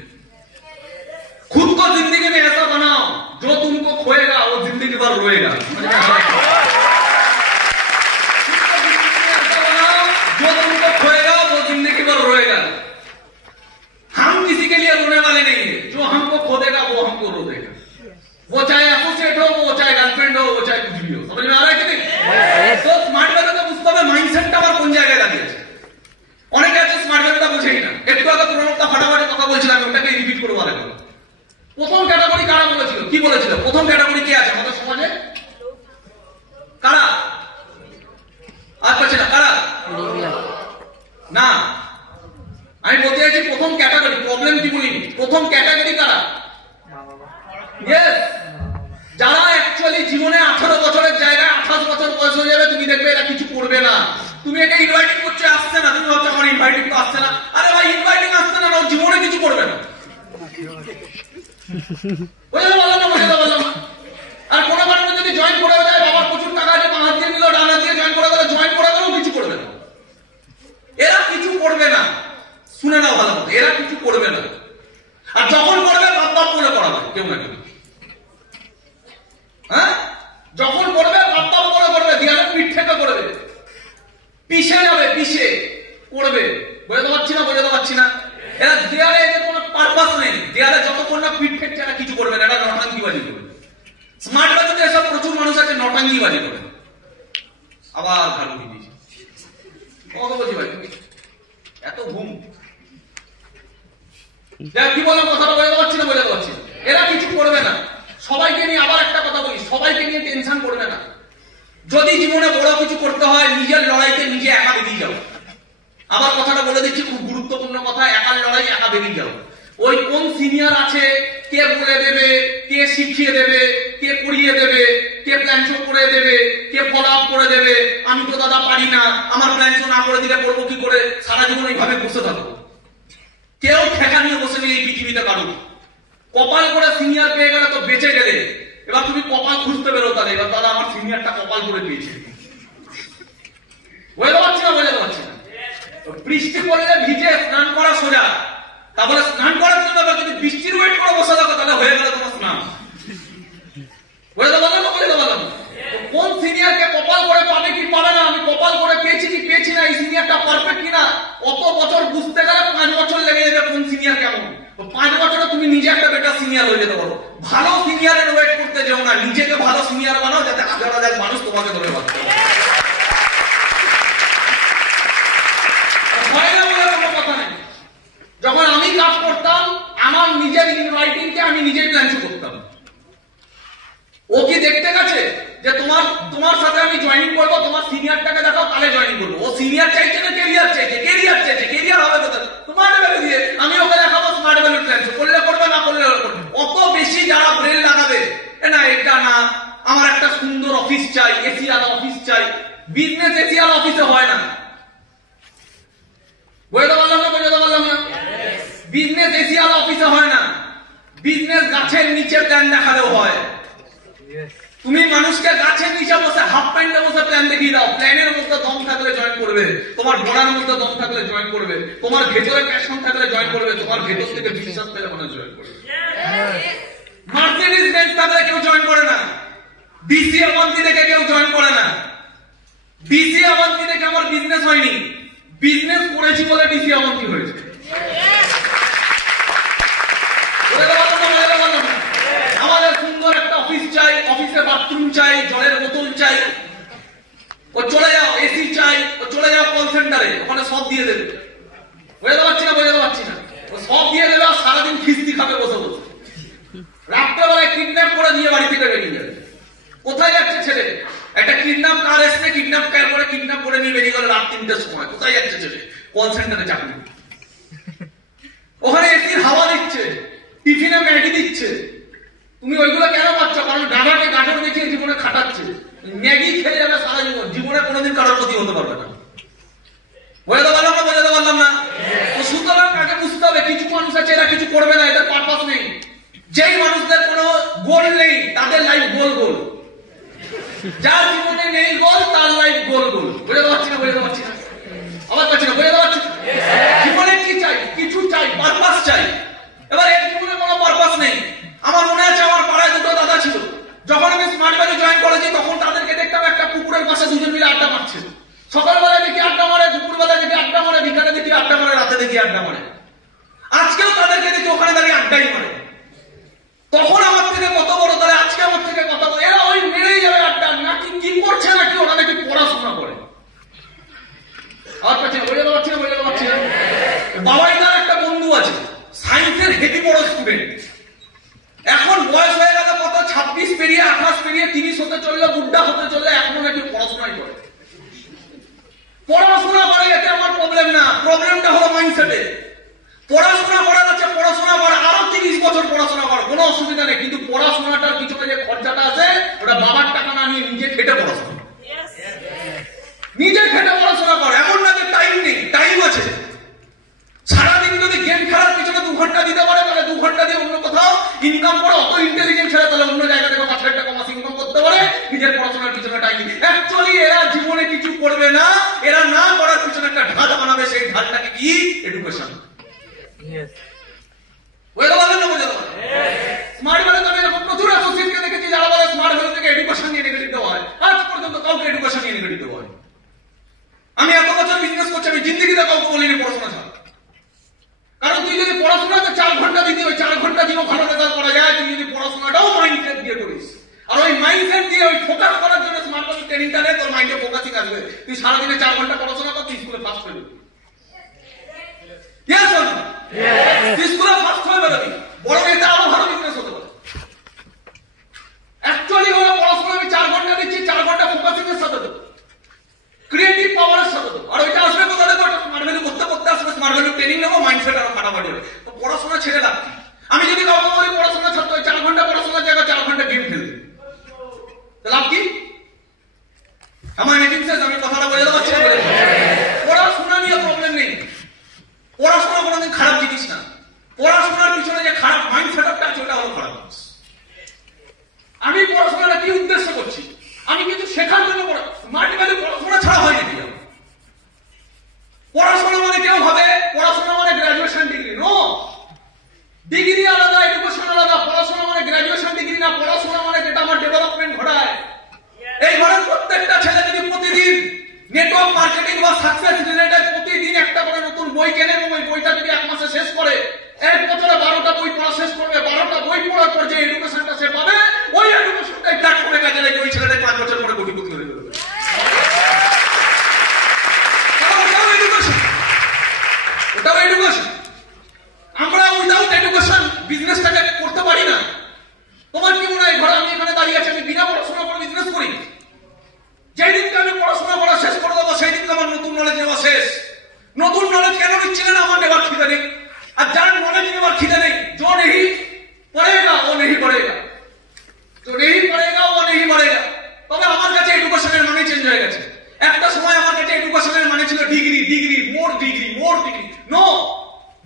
खुद को जिंदगी में ऐसा बनाओ जो तुमको खोएगा वो जिंदगी भर रोएगा। जो तुमको खोएगा वो जिंदगी भर रोएगा। हम किसी के लिए रोने वाले नहीं है, जो हमको खो देगा वो हमको रो देगा। वो चाहे एसोसिएट हो, वो चाहे गर्लफ्रेंड हो, वो चाहे कुछ भी हो। समझ में आ रहा है कि नहीं? तो स्मार्ट वैल्यूটা বুঝতে হবে মাইন্ডসেটটা আমার কোন জায়গায় দাঁড়িয়েছে। অনেকে আছে স্মার্ট ভ্যালুটা বুঝেই না। একটু আগে প্রণবটা ফাটাফাটি কথা বলছিলাম, ওটাকে রিপিট করব আরেকবার। প্রথম ক্যাটাগরি কারা বলেছিল? কি বলেছিল? প্রথম ক্যাটাগরি কে আছে আমাদের সমাজে? কারা? আর পাচ্ছে না কারা? না, আমি বলতে চাইছি প্রথম ক্যাটাগরি। প্রবলেম কি বলি? প্রথম ক্যাটাগরি কারা? ইয়েস, যারা অ্যাকচুয়ালি জীবনে 18 বছরের জায়গায় 28 বছর বয়স হয়ে যাবে, তুমি দেখবে এরা কিছু করবে না। তুমি এটা ইনভাইটিং করছো, আসছে না, তুমি ভাবছো আমার ইনভাইটিং তো আসছে না। আরে ভাই ইনভাইটিং আসছে না, ও জীবনে কিছু করবে না। আর কোনো কারণে যদি জয়েন করে যায়, বাবার প্রচুর টাকা আছে, বাঁ হাত দিয়ে নিল, ডান হাত দিয়ে জয়েন করে গেল, জয়েন করে গেলেও কিছু করবে না। এরা কিছু করবে না। শুনে নাও ভালো মতো, এরা কিছু করবে না। আর যখন করবে বাপ বাপ করে করাবে কেউ না কেউ। হ্যাঁ, যখন করবে বাপ বাপ করে করবে, দেয়ালে পিঠ থেকে করবে, পিছে যাবে, পিছে করবে। বোঝাতে পারছি না? বোঝাতে পারছি না? এরা দেয়ালে এদের কোনো পারপাস নেই। দেয়ালে যতক্ষণ না পিঠ ঠেকছে এরা কিছু করবে না, এরা নটাঙ্গিবাজি করবে। স্মার্ট ভ্যালুতে এসব প্রচুর মানুষ আছে নটাঙ্গিবাজি করে। আবার ভালো দিয়েছি কত বলছি ভাই, এত ঘুম কি বললাম? কথাটা বোঝাতে পারছি না? বোঝাতে পারছি না? এরা কিছু করবে না। সবাইকে নিয়ে আবার একটা কথা বলি, সবাইকে নিয়ে টেনশন করবে না। যদি জীবনে বড় কিছু করতে হয়, নিজের লড়াইতে নিজে একা বেরিয়ে যাও। আবার কথাটা বলে দিচ্ছি, খুব গুরুত্বপূর্ণ কথা, একার লড়াই একা বেরিয়ে যাও। ওই কোন সিনিয়র আছে, কে বলে দেবে, কে শিখিয়ে দেবে, কে করিয়ে দেবে, কে প্ল্যান শো করে দেবে, কে ফলো আপ করে দেবে, আমি তো দাদা পারি না, আমার প্ল্যান শো না করে দিলে করবো কি করে, সারা জীবন এইভাবে বসে থাকবো। কেউ ঠেকা নিয়ে বসে নেই এই পৃথিবীতে কারো। কপাল করে সিনিয়র পেয়ে গেলে তো বেঁচে গেলে। এবার তুমি কপাল খুঁজতে বেরো, তাহলে এবার দাদা আমার সিনিয়রটা কপাল করে পেয়েছে। বোঝাতে পারছি না? বোঝাতে পারছি না? বৃষ্টি পড়লে ভিজে স্নান করা সোজা, তারপরে স্নান করার জন্য যদি বৃষ্টির ওয়েট করে বসে থাকো তাহলে হয়ে গেল তোমার স্নান। বোঝাতে পারলাম না? বোঝাতে পারলাম? কোন সিনিয়রকে কপাল করে পাবে কি পাবে না, আমি কপাল করে পেয়েছি কি পেয়েছি না, এই সিনিয়রটা পারফেক্ট কিনা, অত বছর বুঝতে গেলে 5 বছর লেগে যাবে কোন সিনিয়র কেমন। 5 বছরে তুমি নিজে একটা বেটার সিনিয়র হয়ে যেতে পারো। ভালো সিনিয়রের ওয়েট করতে যেও না, নিজেকে ভালো সিনিয়র বানাও, যাতে 1000 মানুষ তোমাকে ধরে বাঁচতে পারে। যখন আমি কাজ করতাম, আমার নিজের ইনভাইটিংকে আমি নিজেই প্ল্যান করতাম। ও কি দেখতে গেছে যে তোমার সাথে আমি জয়েনিং করবো, তোমার সিনিয়রটাকে দেখাও তাহলে জয়েনিং করবো। ও সিনিয়র চাইছে না কেরিয়ার চাইছে? কেরিয়ার চাইছে। কেরিয়ার হবে কোথায়? স্মার্ট ভ্যালু দিয়ে আমি ওকে দেখাবো স্মার্ট ভ্যালু প্ল্যান করলে করবে, না করলে করবে। অত বেশি যারা ব্রেন লাগাবে, না এটা না, আমার একটা সুন্দর অফিস চাই, এসি আলা অফিস চাই। বিজনেস এসি আলা অফিসে হয় না। বোঝাতে পারলাম না? বোঝাতে পারলাম না? বিজনেস এসি আলা অফিসে হয় না। বিজনেস গাছের নিচে প্ল্যান দেখালেও হয়। তুমি মানুষকে গাছের নিচে বসে হাফ প্যান্টে বসে প্ল্যান দেখিয়ে দাও, প্ল্যানের মধ্যে দম থাকলে জয়েন করবে, তোমার গোড়ার মধ্যে দম থাকলে জয়েন করবে, তোমার ভেতরে প্যাশন থাকলে জয়েন করবে, তোমার ভেতর থেকে বিশ্বাস পেলে মানুষ জয়েন করবে। মার্সিডিজ বেঞ্জ থাকলে কেউ জয়েন করে না, ডিসি আভান্তি দেখে কেউ জয়েন করে না। ডিসি আভান্তি দেখে আমার বিজনেস হয়নি, বিজনেস করেছি বলে ডিসি আভান্তি হয়েছে। আমাদের সুন্দর একটা অফিস চাই, অফিসে বাথরুম চাই, জলের বোতল চাই, ও চলে যাও এসি চাই, ও চলে যাও কল সেন্টারে, ওখানে সব দিয়ে দেবে। বোঝাতে পারছি না? বোঝাতে পারছি না? ও সব দিয়ে দেবে আর সারাদিন খিস্তি খাবে বসে বসে। রাত্রেবেলায় কিডন্যাপ করে নিয়ে বাড়ি থেকে বেরিয়ে যাবে। কোথায় যাচ্ছে ছেলে? একটা কিডন্যাপ কার এসছে, কিডন্যাপ করে নিয়ে বেরিয়ে গেল রাত 3টার সময়। কোথায় যাচ্ছে ছেলে? কল সেন্টারে চাকরি। ওখানে এসির হাওয়া দিচ্ছে, টিফিনে ম্যাগি দিচ্ছে। তুমি ওইগুলো কেন পাচ্ছ? কারণ ডানাকে গাজর দেখিয়ে জীবনে খাটাচ্ছে। ম্যাগি খেয়ে যাবে সারা জীবন, জীবনে কোনোদিন কারোর প্রতি হতে পারবে না। বোঝাতে পারলাম না? তো সুতরাং আগে বুঝতে হবে কিছু মানুষ আছে এরা কিছু করবে না, এদের পারপাস নেই। যেই মানুষদের কোনো গোল নেই তাদের লাইফ গোল গোল। যার জীবনে নেই গোল তার লাইফ গোল গোল। বোঝাতে পারছি না? আমার কাছে না, বোঝাতে পারছি না? জীবনে কি চাই? কিছু চাই, পারপাস চাই। এবার এর জীবনে কোনো পারপাস নেই। আমার মনে আছে আমার পাড়ায় দুটো দাদা ছিল, যখন আমি স্মার্ট ভ্যালি জয়েন করেছি তখন তাদেরকে দেখতাম একটা পুকুরের পাশে দুজন মিলে আড্ডা মারছে। সকালবেলায় দেখি আড্ডা মারে, দুপুরবেলায় দেখি আড্ডা মারে, বিকালে দেখি আড্ডা মারে, রাতে দেখি আড্ডা মারে। আজকেও তাদেরকে দেখি ওখানে দাঁড়িয়ে আড্ডাই মারে। তখন আমার থেকে কত বড় তারা, আজকে আমার থেকে কত বড়। এরা ওই মেরেই যাবে আড্ডা, নাকি কি করছে নাকি ওরা নাকি পড়াশোনা করে। আমার কাছে বোঝাতে পারছি না? বাবাই তার একটা বন্ধু আছে, সায়েন্সের হেভি বড় স্টুডেন্ট। এখন বয়স হয়ে গেল কত, 26 পেরিয়ে 28 পেরিয়ে 30 হতে চললো, বুড্ডা হতে চললো, এখনো নাকি পড়াশোনাই করে। পড়াশোনা করে, এতে আমার প্রবলেম না। প্রবলেমটা হলো মাইন্ডসেটে। পড়াশোনা করার আছে, পড়াশোনা করে, আরো 30 বছর পড়াশোনা করে, কোনো অসুবিধা নেই। কিন্তু পড়াশোনাটার পিছনে যে খরচাটা আছে ওটা বাবার টাকা না নিয়ে নিজে খেটে পড়াশোনা, নিজে খেটে পড়াশোনা করে। এমন না যে টাইম নেই, টাইম আছে। সারাদিন যদি গেম খেলার পিছনে 2 ঘন্টা দিতে পারে তাহলে 2 ঘন্টা দিয়ে অন্য কোথাও ইনকাম করে। অত ইন্টেলিজেন্ট ছেলে তাহলে অন্য জায়গা থেকে 5 লাখ টাকা মাস ইনকাম করতে পারে। নিজের পড়াশোনার পিছনে টাইম নেই। অ্যাকচুয়ালি এরা জীবনে কিছু করবে না, এরা না করার পিছনে একটা ঢাল বানাবে। সেই ঢালটাকে কি? এডুকেশন। স্মার্ট ভ্যালি আমি এরকম প্রচুর অ্যাসোসিয়েটকে দেখেছি যারা বলে স্মার্ট ভ্যালি থেকে এডুকেশন নিয়ে নেগেটিভ দেওয়া হয়। আজ পর্যন্ত কাউকে এডুকেশন নিয়ে নেগেটিভ দেওয়া হয়। আমি এত বছর বিজনেস করছি, আমি জিন্দেগিতে কাউকে বলিনি পড়াশোনা ছাড়া। কারণ তুই যদি পড়াশোনাতে 4 ঘন্টা দিতে হয়, 4 ঘন্টা দিয়েও ভালো রেজাল্ট করা যায়। তুই যদি পড়াশোনাটাও মাইন্ডসেট দিয়ে করিস, আর ওই মাইন্ডসেট দিয়ে ওই ফোকাস করার জন্য স্মার্ট ভ্যালি ট্রেনিংটা নেই, তোর মাইন্ডে ফোকাসিং আসবে। তুই সারাদিনে 4 ঘন্টা পড়াশোনা কর, তুই স্কুলে ফার্স্ট হয়ে যাবি। Yes or no? তুই স্কুলে ফার্স্ট হয়ে যাবি, বরং এটা আরো ভালো বিজনেস হতে পারে। অ্যাকচুয়ালি হলো পড়াশোনা আমি 4 ঘন্টা দিচ্ছি, 4 ঘন্টা ফোকাসিং এর সাথে দেবো, ক্রিয়েটিভ পাওয়ারের সাথে দেবো। আর ওইটা আসবে কোথা থেকে? ওটা স্মার্ট ভ্যালি করতে আসবে। স্মার্ট ভ্যালি ট্রেনিং নেবো, মাইন্ডসেট আরো ফাটাফাটি হবে। তো পড়াশোনা ছেড়ে লাভ কি? আমি যদি কাউকে বলি পড়াশোনা ছাড়তে হয়, 4 ঘন্টা পড়াশোনার জায়গায় 4 ঘন্টা গেম খেলতে, লাভ কি? আমার মেকিং সেন্স? আমি কথাটা বোঝাতে পারছি না? পড়াশোনা নিয়ে প্রবলেম নেই। পড়াশোনা কোনোদিন খারাপ জিনিস না। পড়াশোনার পিছনে যে খারাপ মাইন্ডসেট আছে ওটা হলো খারাপ জিনিস। আমি পড়াশোনাটা কি উদ্দেশ্য করছি? আমি কিন্তু শেখার জন্য পড়া। স্মার্ট ভ্যালি পড়াশোনা ছাড়া হয় নাকি? পড়াশোনা মানে কেউ ভাবে পড়াশোনা মানে গ্রাজুয়েশন ডিগ্রি। নো, ডিগ্রি আলাদা, এডুকেশন আলাদা। পড়াশোনা মানে গ্রাজুয়েশন ডিগ্রি না। পড়াশোনা মানে যেটা আমার ডেভেলপমেন্ট ঘটায়। এই ঘরের প্রত্যেকটা ছেলে যদি প্রতিদিন নেটওয়ার্ক মার্কেটিং বা সাকসেস রিলেটেড প্রতিদিন একটা করে নতুন বই কেনে এবং ওই বইটা যদি 1 মাসে শেষ করে, 1 বছরে 12টা বই পড়া শেষ করবে, 12টা বই পড়ার পর যে এডুকেশনটা সে পাবে, ওই এডুকেশনটাই প্ল্যাটফর্মে কাজে লাগে ওই ছেলেটা 5 বছর পরে কোটিপতি হয়ে যাবে। ওটাও এডুকেশন। আমরা উইদাউট এডুকেশন বিজনেসটাকে করতে পারি না। তোমার কি মনে হয় ঘরে আমি এখানে দাঁড়িয়ে আছি, আমি বিনা পড়াশোনা করে বিজনেস করি? যেই দিনকে আমি পড়াশোনা করা শেষ করে দেবো সেই দিনকে আমার নতুন নলেজ নেওয়া শেষ। নতুন নলেজ কেন নিচ্ছিলেন? আমার নেবার খিদে নেই। আর যার নলেজ নেবার খিদে নেই, जो नहीं पढ़ेगा वो नहीं बढ़ेगा, जो नहीं पढ़ेगा वो नहीं बढ़ेगा। তবে আমার কাছে এডুকেশনের মানে চেঞ্জ হয়ে গেছে। একটা সময় আমার কাছে এডুকেশনের মানে ছিল ডিগ্রি, ডিগ্রি, মোর ডিগ্রি, মোর ডিগ্রি। নো,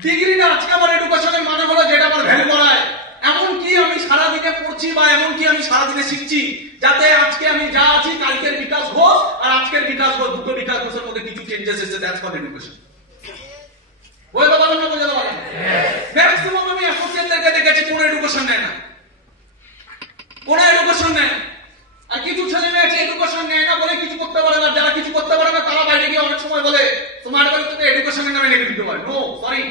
ডিগ্রি না। আজকে আমার এডুকেশনের মানে হলো যেটা আমার ভ্যালু বাড়ায়। এমন কি আমি সারাদিনে পড়ছি বা এমন কি আমি সারাদিনে শিখছি যাতে আজকে আমি যা আছি কালকের বিকাশ ঘোষ আর আজকের বিকাশ ঘোষ, দুটো বিকাশ ঘোষের মধ্যে কিছু চেঞ্জেস এসেছে। That's called education. বোঝাতে পারলাম না? বোঝাতে পারলাম? ম্যাক্সিমাম আমি অ্যাসোসিয়েটদেরকে দেখেছি কোনো এডুকেশন নেয় না, কোনো এডুকেশন নেয় না। আর কিছু ছেলে মেয়ে আছে এডুকেশন নেয় না বলে কিছু করতে পারে না। যারা কিছু করতে পারে না তারা বাইরে গিয়ে অনেক সময় বলে স্মার্ট ভ্যালি থেকে এডুকেশনের নামে নেগেটিভ দেওয়া হয়। নো, সরি,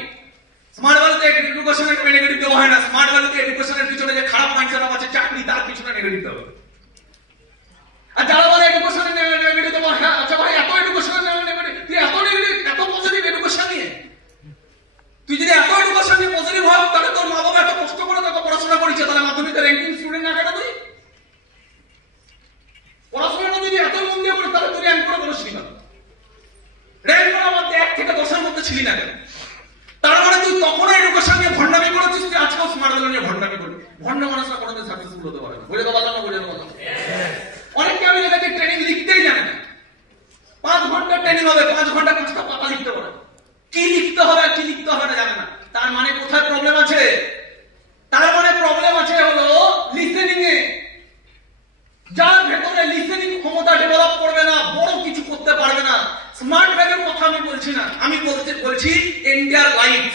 স্মার্ট ভ্যালিতে এডুকেশনের নামে নেগেটিভ দেওয়া হয় না। স্মার্ট ভ্যালিতে এডুকেশনের পিছনে যে খারাপ মাইন্ডসেট আছে চাকরি, তার পিছনে নেগেটিভ দেওয়া হয়। আর যারা বলে এডুকেশনের নেগেটিভ দেওয়া হয়, আচ্ছা ভাই এত এডুকেশনের নেগেটিভ, তুই এত নেগেটিভ, এত পজিটিভ এডুকেশন নিয়ে, তুই যদি এত এডুকেশন নিয়ে পজিটিভ হয় তাহলে তোর মা বাবা এত কষ্ট করে তোকে পড়াশোনা করেছে, তাহলে মাধ্যমিকের র্যাঙ্কিং স্টুডেন্ট না কেন তুই? ছিলি না কেন? তার মানে তুই তখন এডুকেশন নিয়ে ভণ্ডামি করেছিস, তুই আজকেও স্মার্ট ভ্যালু নিয়ে ভণ্ডামি করবি। ভণ্ড মানুষরা কোনোদিন সাকসেসফুল হতে পারে না। বুঝে তো পারলাম না, বুঝে তো পারলাম। অনেককে আমি দেখেছি ট্রেনিং লিখতেই জানে না। 5 ঘন্টা ট্রেনিং হবে, 5 ঘন্টা 5টা পাতা লিখতে পারে, কি লিখতে হবে আর কি লিখতে হবে না জানে না। তার মানে কোথায় প্রবলেম আছে? তার মানে প্রবলেম আছে হলো লিসেনিং এ। যার ভেতরে লিসেনিং ক্ষমতা ডেভেলপ করবে না, বড় কিছু করতে পারবে না। স্মার্ট ভ্যালুর কথা আমি বলছি না, আমি বলছি এন্টায়ার লাইফ,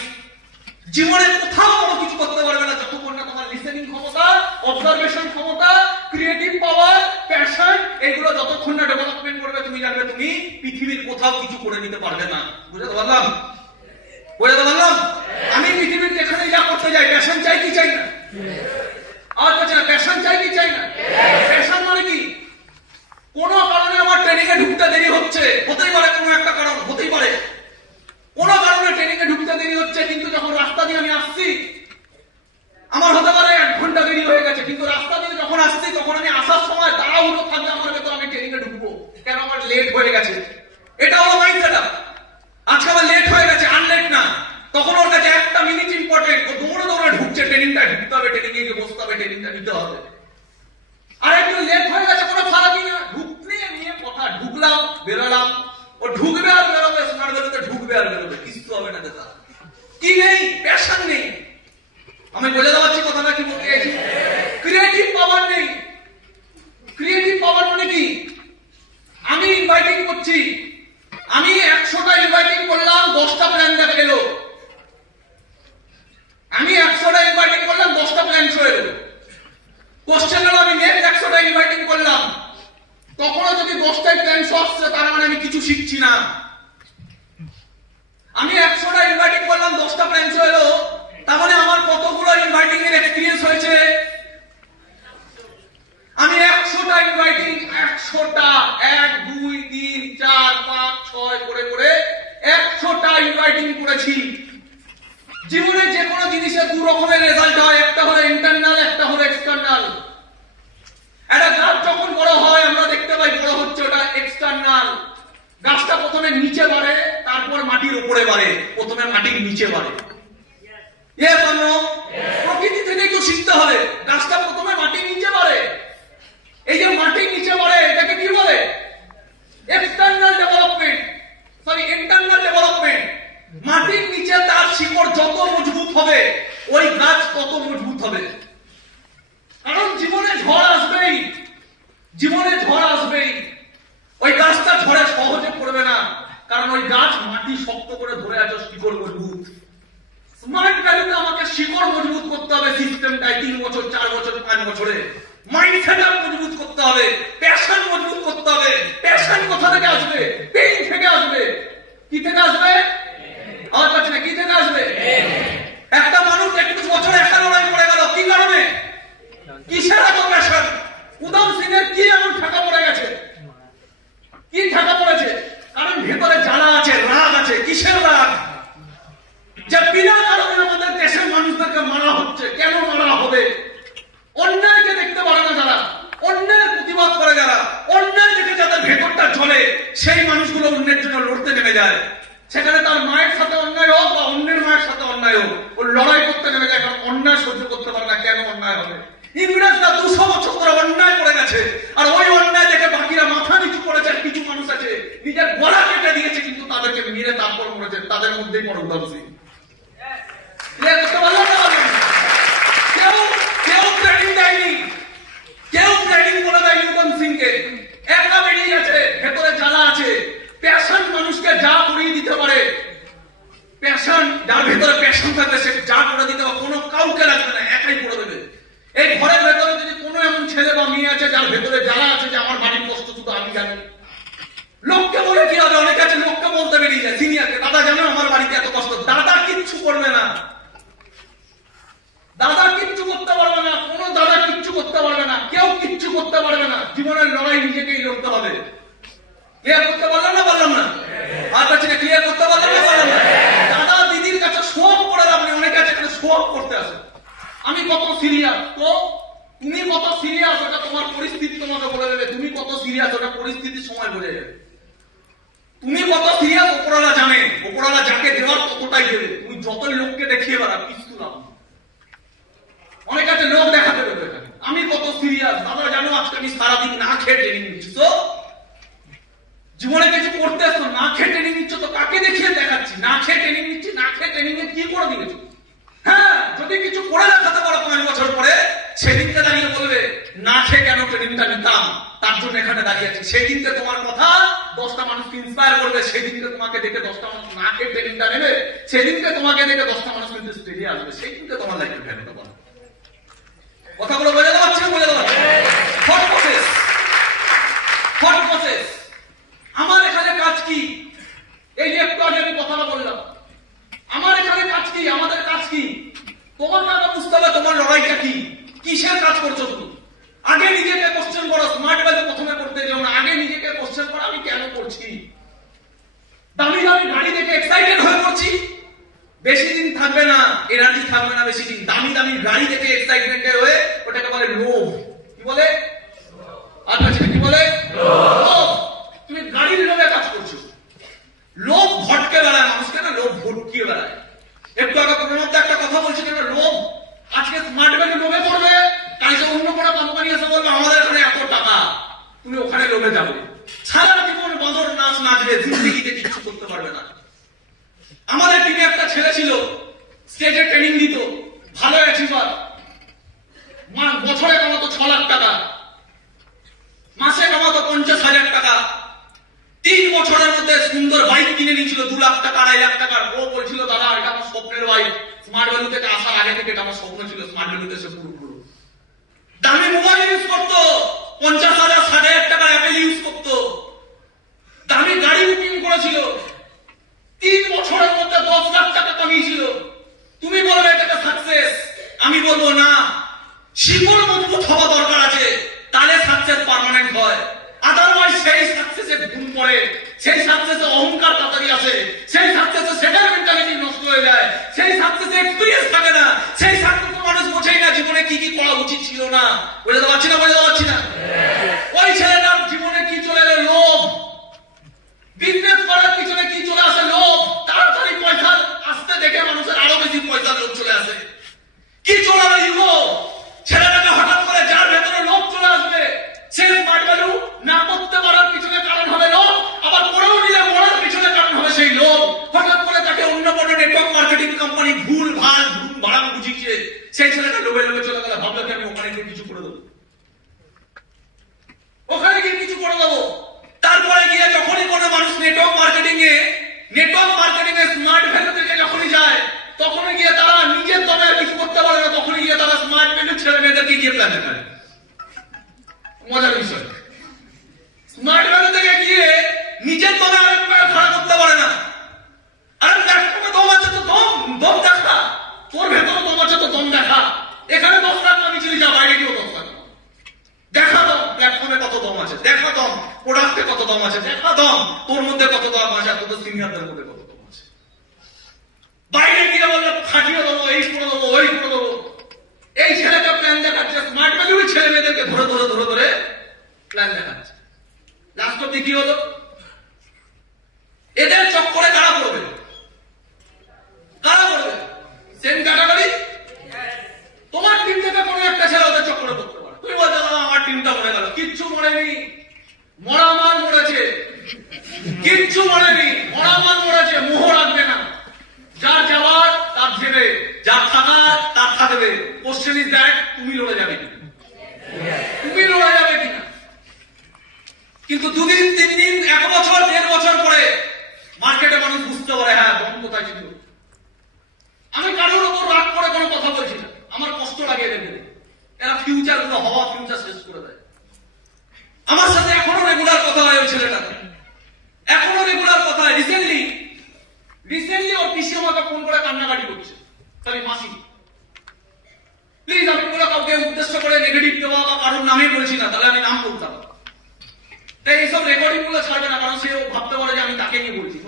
জীবনে কোথাও বড় কিছু করতে পারবে না যতক্ষণ না তোমার লিসেনিং ক্ষমতা, অবজারভেশন ক্ষমতা, ক্রিয়েটিভ পাওয়ার, প্যাশন এগুলো যতক্ষণ না ডেভেলপমেন্ট করবে, তুমি জানবে তুমি পৃথিবীর কোথাও কিছু করে নিতে পারবে না। বুঝতে পারলাম? বুঝতে পারলাম? আমি পৃথিবীর যেখানে যা করতে যাই, প্যাশন চাই কি চাই না? আর বলছে না, প্যাশন চাই কি চাই না? প্যাশন মানে কি? কোন কারণে আমার ট্রেনিং এ ঢুকতে দেরি হচ্ছে, হতেই পারে কোনো একটা কারণ, হতেই পারে কোন কারণে ট্রেনিং এ ঢুকতে দেরি হচ্ছে, কিন্তু যখন রাস্তা দিয়ে আমি আসছি, আমার হতে পারে 1 ঘন্টা দেরি হয়ে গেছে, কিন্তু রাস্তা দিয়ে যখন আসছি তখন আমি আসার সময় তাড়াহুড়ো থাকবে আমার ভেতর, আমি ট্রেনিং এ ঢুকবো কেন, আমার লেট হয়ে গেছে। এটা হলো মাইন্ডসেট। আজকে আমার লেট হয়ে গেছে, আনলেট না, তখন ওর কাছে 1টা মিনিট ইম্পর্টেন্ট, ও দৌড়ে দৌড়ে ঢুকছে, ট্রেনিংটা ঢুকতে হবে, ট্রেনিং এ গিয়ে বসতে হবে, ট্রেনিংটা নিতে হবে। আর একটু লেট হয়ে গেছে, কোনো ফারাকই না, ঢুকতে নিয়ে কথা, ঢুকলাম বেরোলাম, ও ঢুকবে আর বেরোবে, স্মার্ট ভ্যালুতে ঢুকবে আর বেরোবে, কিছু হবে না। দেখা কি নেই, প্যাশন নেই। আমি বলে দেওয়াচ্ছি কথাটা কি বলতে চাইছি। ক্রিয়েটিভ পাওয়ার নেই। ক্রিয়েটিভ পাওয়ার মানে কি? আমি ইনভাইটিং করছি, আমি 100টা ইনভাইটিং করলাম, 10টা প্ল্যান দেখা গেল। আমি 100টা ইনভাইটিং করলাম, 10টা প্ল্যান হয়ে গেল। কোশ্চেন হলো আমি নেক্সট 100টা ইনভাইটিং করলাম, তখনও যদি 10টাই প্ল্যান আসছে, তার মানে আমি কিছু শিখছি না। আমি 100টা ইনভাইটিং করলাম, 10টা প্ল্যান হলো, তার মানে আমার কতগুলো ইনভাইটিং এর এক্সপেরিয়েন্স হয়েছে? আমি 100টা ইনভাইটিং, 100টা 1 2 3 4 5 6 করে করে 100টা ইনভাইটিং করেছি। জীবনে যে কোনো জিনিসের 2 রকমের রেজাল্ট হয়, একটা হলো ইন্টারনাল, একটা হলো এক্সটার্নাল। একটা গাছ যখন বড় হয় আমরা দেখতে পাই বড় হচ্ছে, ওটা এক্সটার্নাল। গাছটা প্রথমে নিচে বাড়ে, তারপর মাটির উপরে বাড়ে, প্রথমে মাটির নিচে বাড়ে। প্রকৃতি থেকে একটু শিখতে হবে, গাছটা প্রথমে মাটির নিচে বাড়ে। এই যে মাটির নিচে বাড়ে, এটাকে কি বলে? External development, sorry internal development. মাটির নিচে তার শিকড় যত মজবুত হবে, ওই গাছ তত মজবুত হবে। কারণ জীবনে ঝড় আসবেই, জীবনে ঝড় আসবেই। ওই গাছটা ঝড়ে সহজে পড়বে না, কারণ ওই গাছ মাটি শক্ত করে ধরে আছে, শিকড় মজবুত। স্মার্ট ভ্যালুতে আমাকে শিকড় মজবুত করতে হবে, সিস্টেমটাই 3 বছর 4 বছর 5 বছরে। মাইন্ডসেট মজবুত করতে হবে, প্যাশন মজবুত করতে হবে। প্যাশন কোথা থেকে আসবে? পেইন থেকে আসবে। কি থেকে আসবে? আমার কাছে না, কি থেকে আসবে? একটা মানুষ 21 বছর একা লড়াই করে গেল, কি কারণে? কিসের এত প্যাশন? উদম সিং এর কি এমন ঠাকা পড়ে গেছে? কি ঠাকা পড়েছে? কারণ ভেতরে জ্বালা আছে, রাগ আছে। কিসের রাগ? যে বিনা কারণে আমাদের দেশের মানুষদেরকে মারা হচ্ছে। কেন মারা হবে? অন্যায়কে দেখতে পারে না যারা, অন্যায়ের প্রতিবাদ করে যারা, অন্যায় দেখে যাদের ভেতরটা জ্বলে, সেই মানুষগুলো অন্যের জন্য লড়তে নেমে যায়। সেখানে তার মায়ের সাথে অন্যায় হোক বা অন্যের মায়ের সাথে অন্যায় হোক, ও লড়াই করতে নেমে যায়, কারণ অন্যায় সহ্য করতে পারে না। কেন অন্যায় হবে? ইংরেজরা 200 বছর ধরে অন্যায় করে গেছে, আর ওই অন্যায় দেখে বাকিরা মাথা নিচু করেছে। কিছু মানুষ আছে নিজের গলা কেটে দিয়েছে, কিন্তু তাদেরকে মেরে তারপর মরেছে। তাদের মধ্যেই পড়ে উদম সিং। কেউ ট্রেনিং দেয়নি, কেউ ট্রেনিং বলে দেয়নি উদম সিংকে। একা বেরিয়ে আছে, ভেতরে জ্বালা আছে। প্যাশন মানুষকে যা করিয়ে দিতে পারে। প্যাশন, যার ভেতরে প্যাশন থাকবে সে যা করে দিতে পারে, কোনো কাউকে লাগবে না, একাই করে দেবে। এই ঘরের ভেতরে যদি কোনো এমন ছেলে বা মেয়ে আছে যার ভেতরে জ্বালা আছে, যে আমার বাড়ির কষ্ট শুধু আমি জানি, লোককে বলে কি হবে? অনেক আছে লোককে বলতে বেরিয়ে যায়, সিনিয়রকে, দাদা জানো আমার বাড়িতে এত কষ্ট। দাদা কিচ্ছু করবে না, দাদা কিচ্ছু করতে পারবে না, কোনো দাদা কিচ্ছু করতে পারবে না, কেউ কিচ্ছু করতে পারবে না। জীবনের লড়াই নিজেকেই লড়তে হবে। ক্লিয়ার করতে পারলাম না? বললাম না? আর কাছে ক্লিয়ার করতে পারলাম না? বললাম না? দাদা দিদির কাছে শোক করে আপনি, অনেকে আছে এখানে শোক করতে আসে। আমি কত সিরিয়াস, তো তুমি কত সিরিয়াস ওটা তোমার পরিস্থিতি তোমাকে বলে দেবে। তুমি কত সিরিয়াস ওটা পরিস্থিতির সময় বলে যাবে। তুমি কত সিরিয়াস ওপরওয়ালা জানে। ওপরওয়ালা যাকে দেওয়া ততটাই দেবে। তুমি যত লোককে দেখিয়ে বেড়াও কিছু লাভ নেই। অনেক আছে লোক দেখাতে দেবে, আমি কত সিরিয়াস দাদা জানো, আজকে আমি সারাদিন না খেয়ে ট্রেনিং নিচ্ছি। তো জীবনে কিছু করতে আসতো, না খেয়ে ট্রেনিং নিচ্ছ তো কাকে দেখিয়ে দেখাচ্ছি? না খেয়ে ট্রেনিং নিচ্ছি, না খেয়ে ট্রেনিং এ কি করে দিয়েছো? হ্যাঁ, যদি কিছু করে দেখাতে পারো 5 বছর পরে, সেদিনকে দাঁড়িয়ে বলবে না খেয়ে কেন ট্রেনিংটা নিতাম, তার জন্য এখানে দাঁড়িয়ে আছি। সেদিনকে তোমার কথা 10টা মানুষকে ইন্সপায়ার করবে। সেদিনকে তোমাকে দেখে 10টা মানুষ না খেয়ে ট্রেনিংটা নেবে। সেদিনকে তোমাকে দেখে 10টা মানুষ কিন্তু স্টেজে আসবে। সেদিনকে তোমার লাইফে ভ্যালু পাবে। কথাগুলো বোঝাতে পারছি না? বোঝাতে পারছি? Thought process, thought process. আমার এখানে কাজ কি? এই যে একটু আগে আমি কথাটা বললাম, আমার এখানে কাজ কি, আমাদের কাজ কি? তোমার না বুঝতে হবে তোমার লড়াইটা কি, কিসের কাজ করছো তুমি। আগে নিজেকে কোশ্চেন করো। স্মার্ট ভ্যালু প্রথমে করতে যাও না, আগে নিজেকে কোশ্চেন করো আমি কেন করছি। দামি দামি গাড়ি দেখে এক্সাইটেড হয়ে করছি, বেশি দিন থাকবে না, এনার্জি থাকবে না বেশি দিন। দামি দামি গাড়ি দেখে এক্সাইটমেন্টের হয়ে, ওটাকে বলে লোভ। কি বলে? আচ্ছা কি বলে? লোভ। তুমি গাড়ির লোভে কাজ করছো। লোভ ভটকে বেড়ায় মানুষকে, না লোভ ভটকিয়ে বেড়ায়। একটু আগে প্রণব একটা কথা বলছিল না, লোভ আজকে স্মার্ট ভ্যালু লোভে করবে, কালকে অন্য কোনো কোম্পানি এসে বলবে আমাদের এখানে এত টাকা, তুমি ওখানে লোভে যাবে। সারা জীবন বাঁদর নাচ নাচবে, জিন্দেগিতে কিছু করতে পারবে না। আমাদের টিমে একটা ছেলে ছিল, স্টেজে ট্রেনিং দিত, ভালো অ্যাচিভার, বছরে কামাতো 6 লাখ টাকা, মাসে কামাতো 50,000 টাকা। 3 বছরের মধ্যে সুন্দর বাইক কিনে নিয়েছিল 2 লাখ টাকা 2.5 লাখ টাকার। ও বলছিল দাদা এটা আমার স্বপ্নের বাইক। স্মার্ট ভ্যালু থেকে আসার আগে থেকে এটা আমার স্বপ্ন ছিল, স্মার্ট ভ্যালুতে সে পুরো দামি মোবাইল ইউজ করতো, 50,000 60,000 টাকার অ্যাপেল ইউজ করতো, দামি গাড়ি বুকিং করেছিল, 3 বছরের মধ্যে 10 লাখ টাকা কামিয়েছিল। তুমি বলবে এটা সাকসেস, আমি বলবো না, শিকড় মজবুত হওয়া দরকার আছে, তাহলে সাকসেস পার্মানেন্ট হয়। আদারওয়াইজ সেই সাকসেসে ঘুম পড়ে, সেই সাকসেসে অহংকার তাড়াতাড়ি আসে, সেই সাকসেসে সেটার মেন্টালিটি নষ্ট হয়ে যায়, সেই সাকসেসে এক্সপেরিয়েন্স থাকে না, সেই সাকসেসে মানুষ বোঝেই না জীবনে কি কি করা উচিত ছিল না। বুঝতে পারছি না? বুঝতে পারছি না? ওই ছেলেটার জীবনে কি চলে এলো? লোভ। বিজনেস করার পিছনে কি চলে আসে? লোভ। তাড়াতাড়ি পয়সা আসতে দেখে মানুষের আরো বেশি পয়সা লোভ চলে আসে। কি চলে আসে? ইগো। ছেলেটাকে হঠাৎ করে যার ভেতরে লোভ চলে আসবে, সে স্মার্ট ভ্যালু না করতে পারার পিছনে কারণ হবে লোভ, আবার করেও নিলে মরার পিছনে কারণ হবে সেই লোভ। হঠাৎ করে তাকে অন্য কোনো নেটওয়ার্ক মার্কেটিং কোম্পানি ভুল ভাল ঘুম ভাড়া বুঝিয়েছে, সেই ছেলেটা লোভে লোভে চলে গেল, ভাবলো কি আমি ওখানে গিয়ে কিছু করে দেবো, ওখানে গিয়ে কিছু করে দেবো। তারপরে গিয়ে যখনই কোনো মানুষ network marketing a smart value থেকে যখনই যায়, তখনই গিয়ে তারা নিজের দমে কিছু করতে পারে না, তখনই গিয়ে তারা স্মার্ট ভ্যালু ছেলে মেয়েদেরকে গিয়ে প্ল্যান দেখায়। মজার বিষয়, স্মার্ট ভ্যালু থেকে গিয়ে নিজের দমে আরেক খাড়া করতে পারে না। আরে প্ল্যাটফর্মে দম আছে তো দম দেখা, তোর ভেতরে দম আছে তো দম দেখা। এখানে 10 লাখ নামিয়েছিলি, যা বাইরে গিয়েও 10 লাখ দেখা। দম প্ল্যাটফর্মে কত দম আছে দেখা, দম প্রোডাক্টে কত দম আছে দেখা, দম তোর মধ্যে কত দম আছে, তোর সিনিয়রদের মধ্যে কত দম আছে। বাইরে গিয়ে বললে ফাটিয়ে দেবো, এই করে দেবো, ওই করে দেবো। এই ছেলেটা প্ল্যান দেখাচ্ছে, স্মার্ট ভ্যালু ছেলে মেয়েদেরকে ধরে প্ল্যান দেখাচ্ছে। লাস্ট অব্দি কি হলো? এদের চক্করে কারা পড়বে? Same category. তোমার টিম থেকে কোনো একটা ছেলে ওদের চক্করে পড়তে পারে। তুমি বলছো আমার টিমটা মরে গেল, কিচ্ছু মরেনি, মরামার মরেছে, কিচ্ছু মরেনি, মরামার মরেছে। মোহ রাখবে না, যার যাওয়ার তার যাবে, যার থাকার তার থাকবে। কোশ্চেন ইজ দ্যাট তুমি লড়ে যাবে কিনা, তুমি লড়ে যাবে কিনা। কিন্তু 2 দিন 3 দিন 1 বছর 1.5 বছর পরে মার্কেটে মানুষ বুঝতে পারে হ্যাঁ দম কোথায় ছিল। আমি কারোর উপর রাগ করে কোনো কথা বলছি না, আমার কষ্ট লাগে এদের। এরা ফিউচার গুলো হওয়া ফিউচার শেষ করে দেয়। আমার সাথে এখনো রেগুলার কথা হয় ওই ছেলেটা, এখনো রেগুলার কথা হয়। রিসেন্টলি ওর পিসি আমাকে ফোন করে কান্নাকাটি করছে, তাহলে মাসি প্লিজ, আমি কোনো কাউকে উদ্দেশ্য করে নেগেটিভ দেওয়া বা কারোর নামে বলছি না, তাহলে আমি নাম বলতাম। তাই এইসব রেকর্ডিং গুলো ছাড়বে না, কারণ সেও ভাবতে পারে যে আমি তাকে নিয়ে বলছি।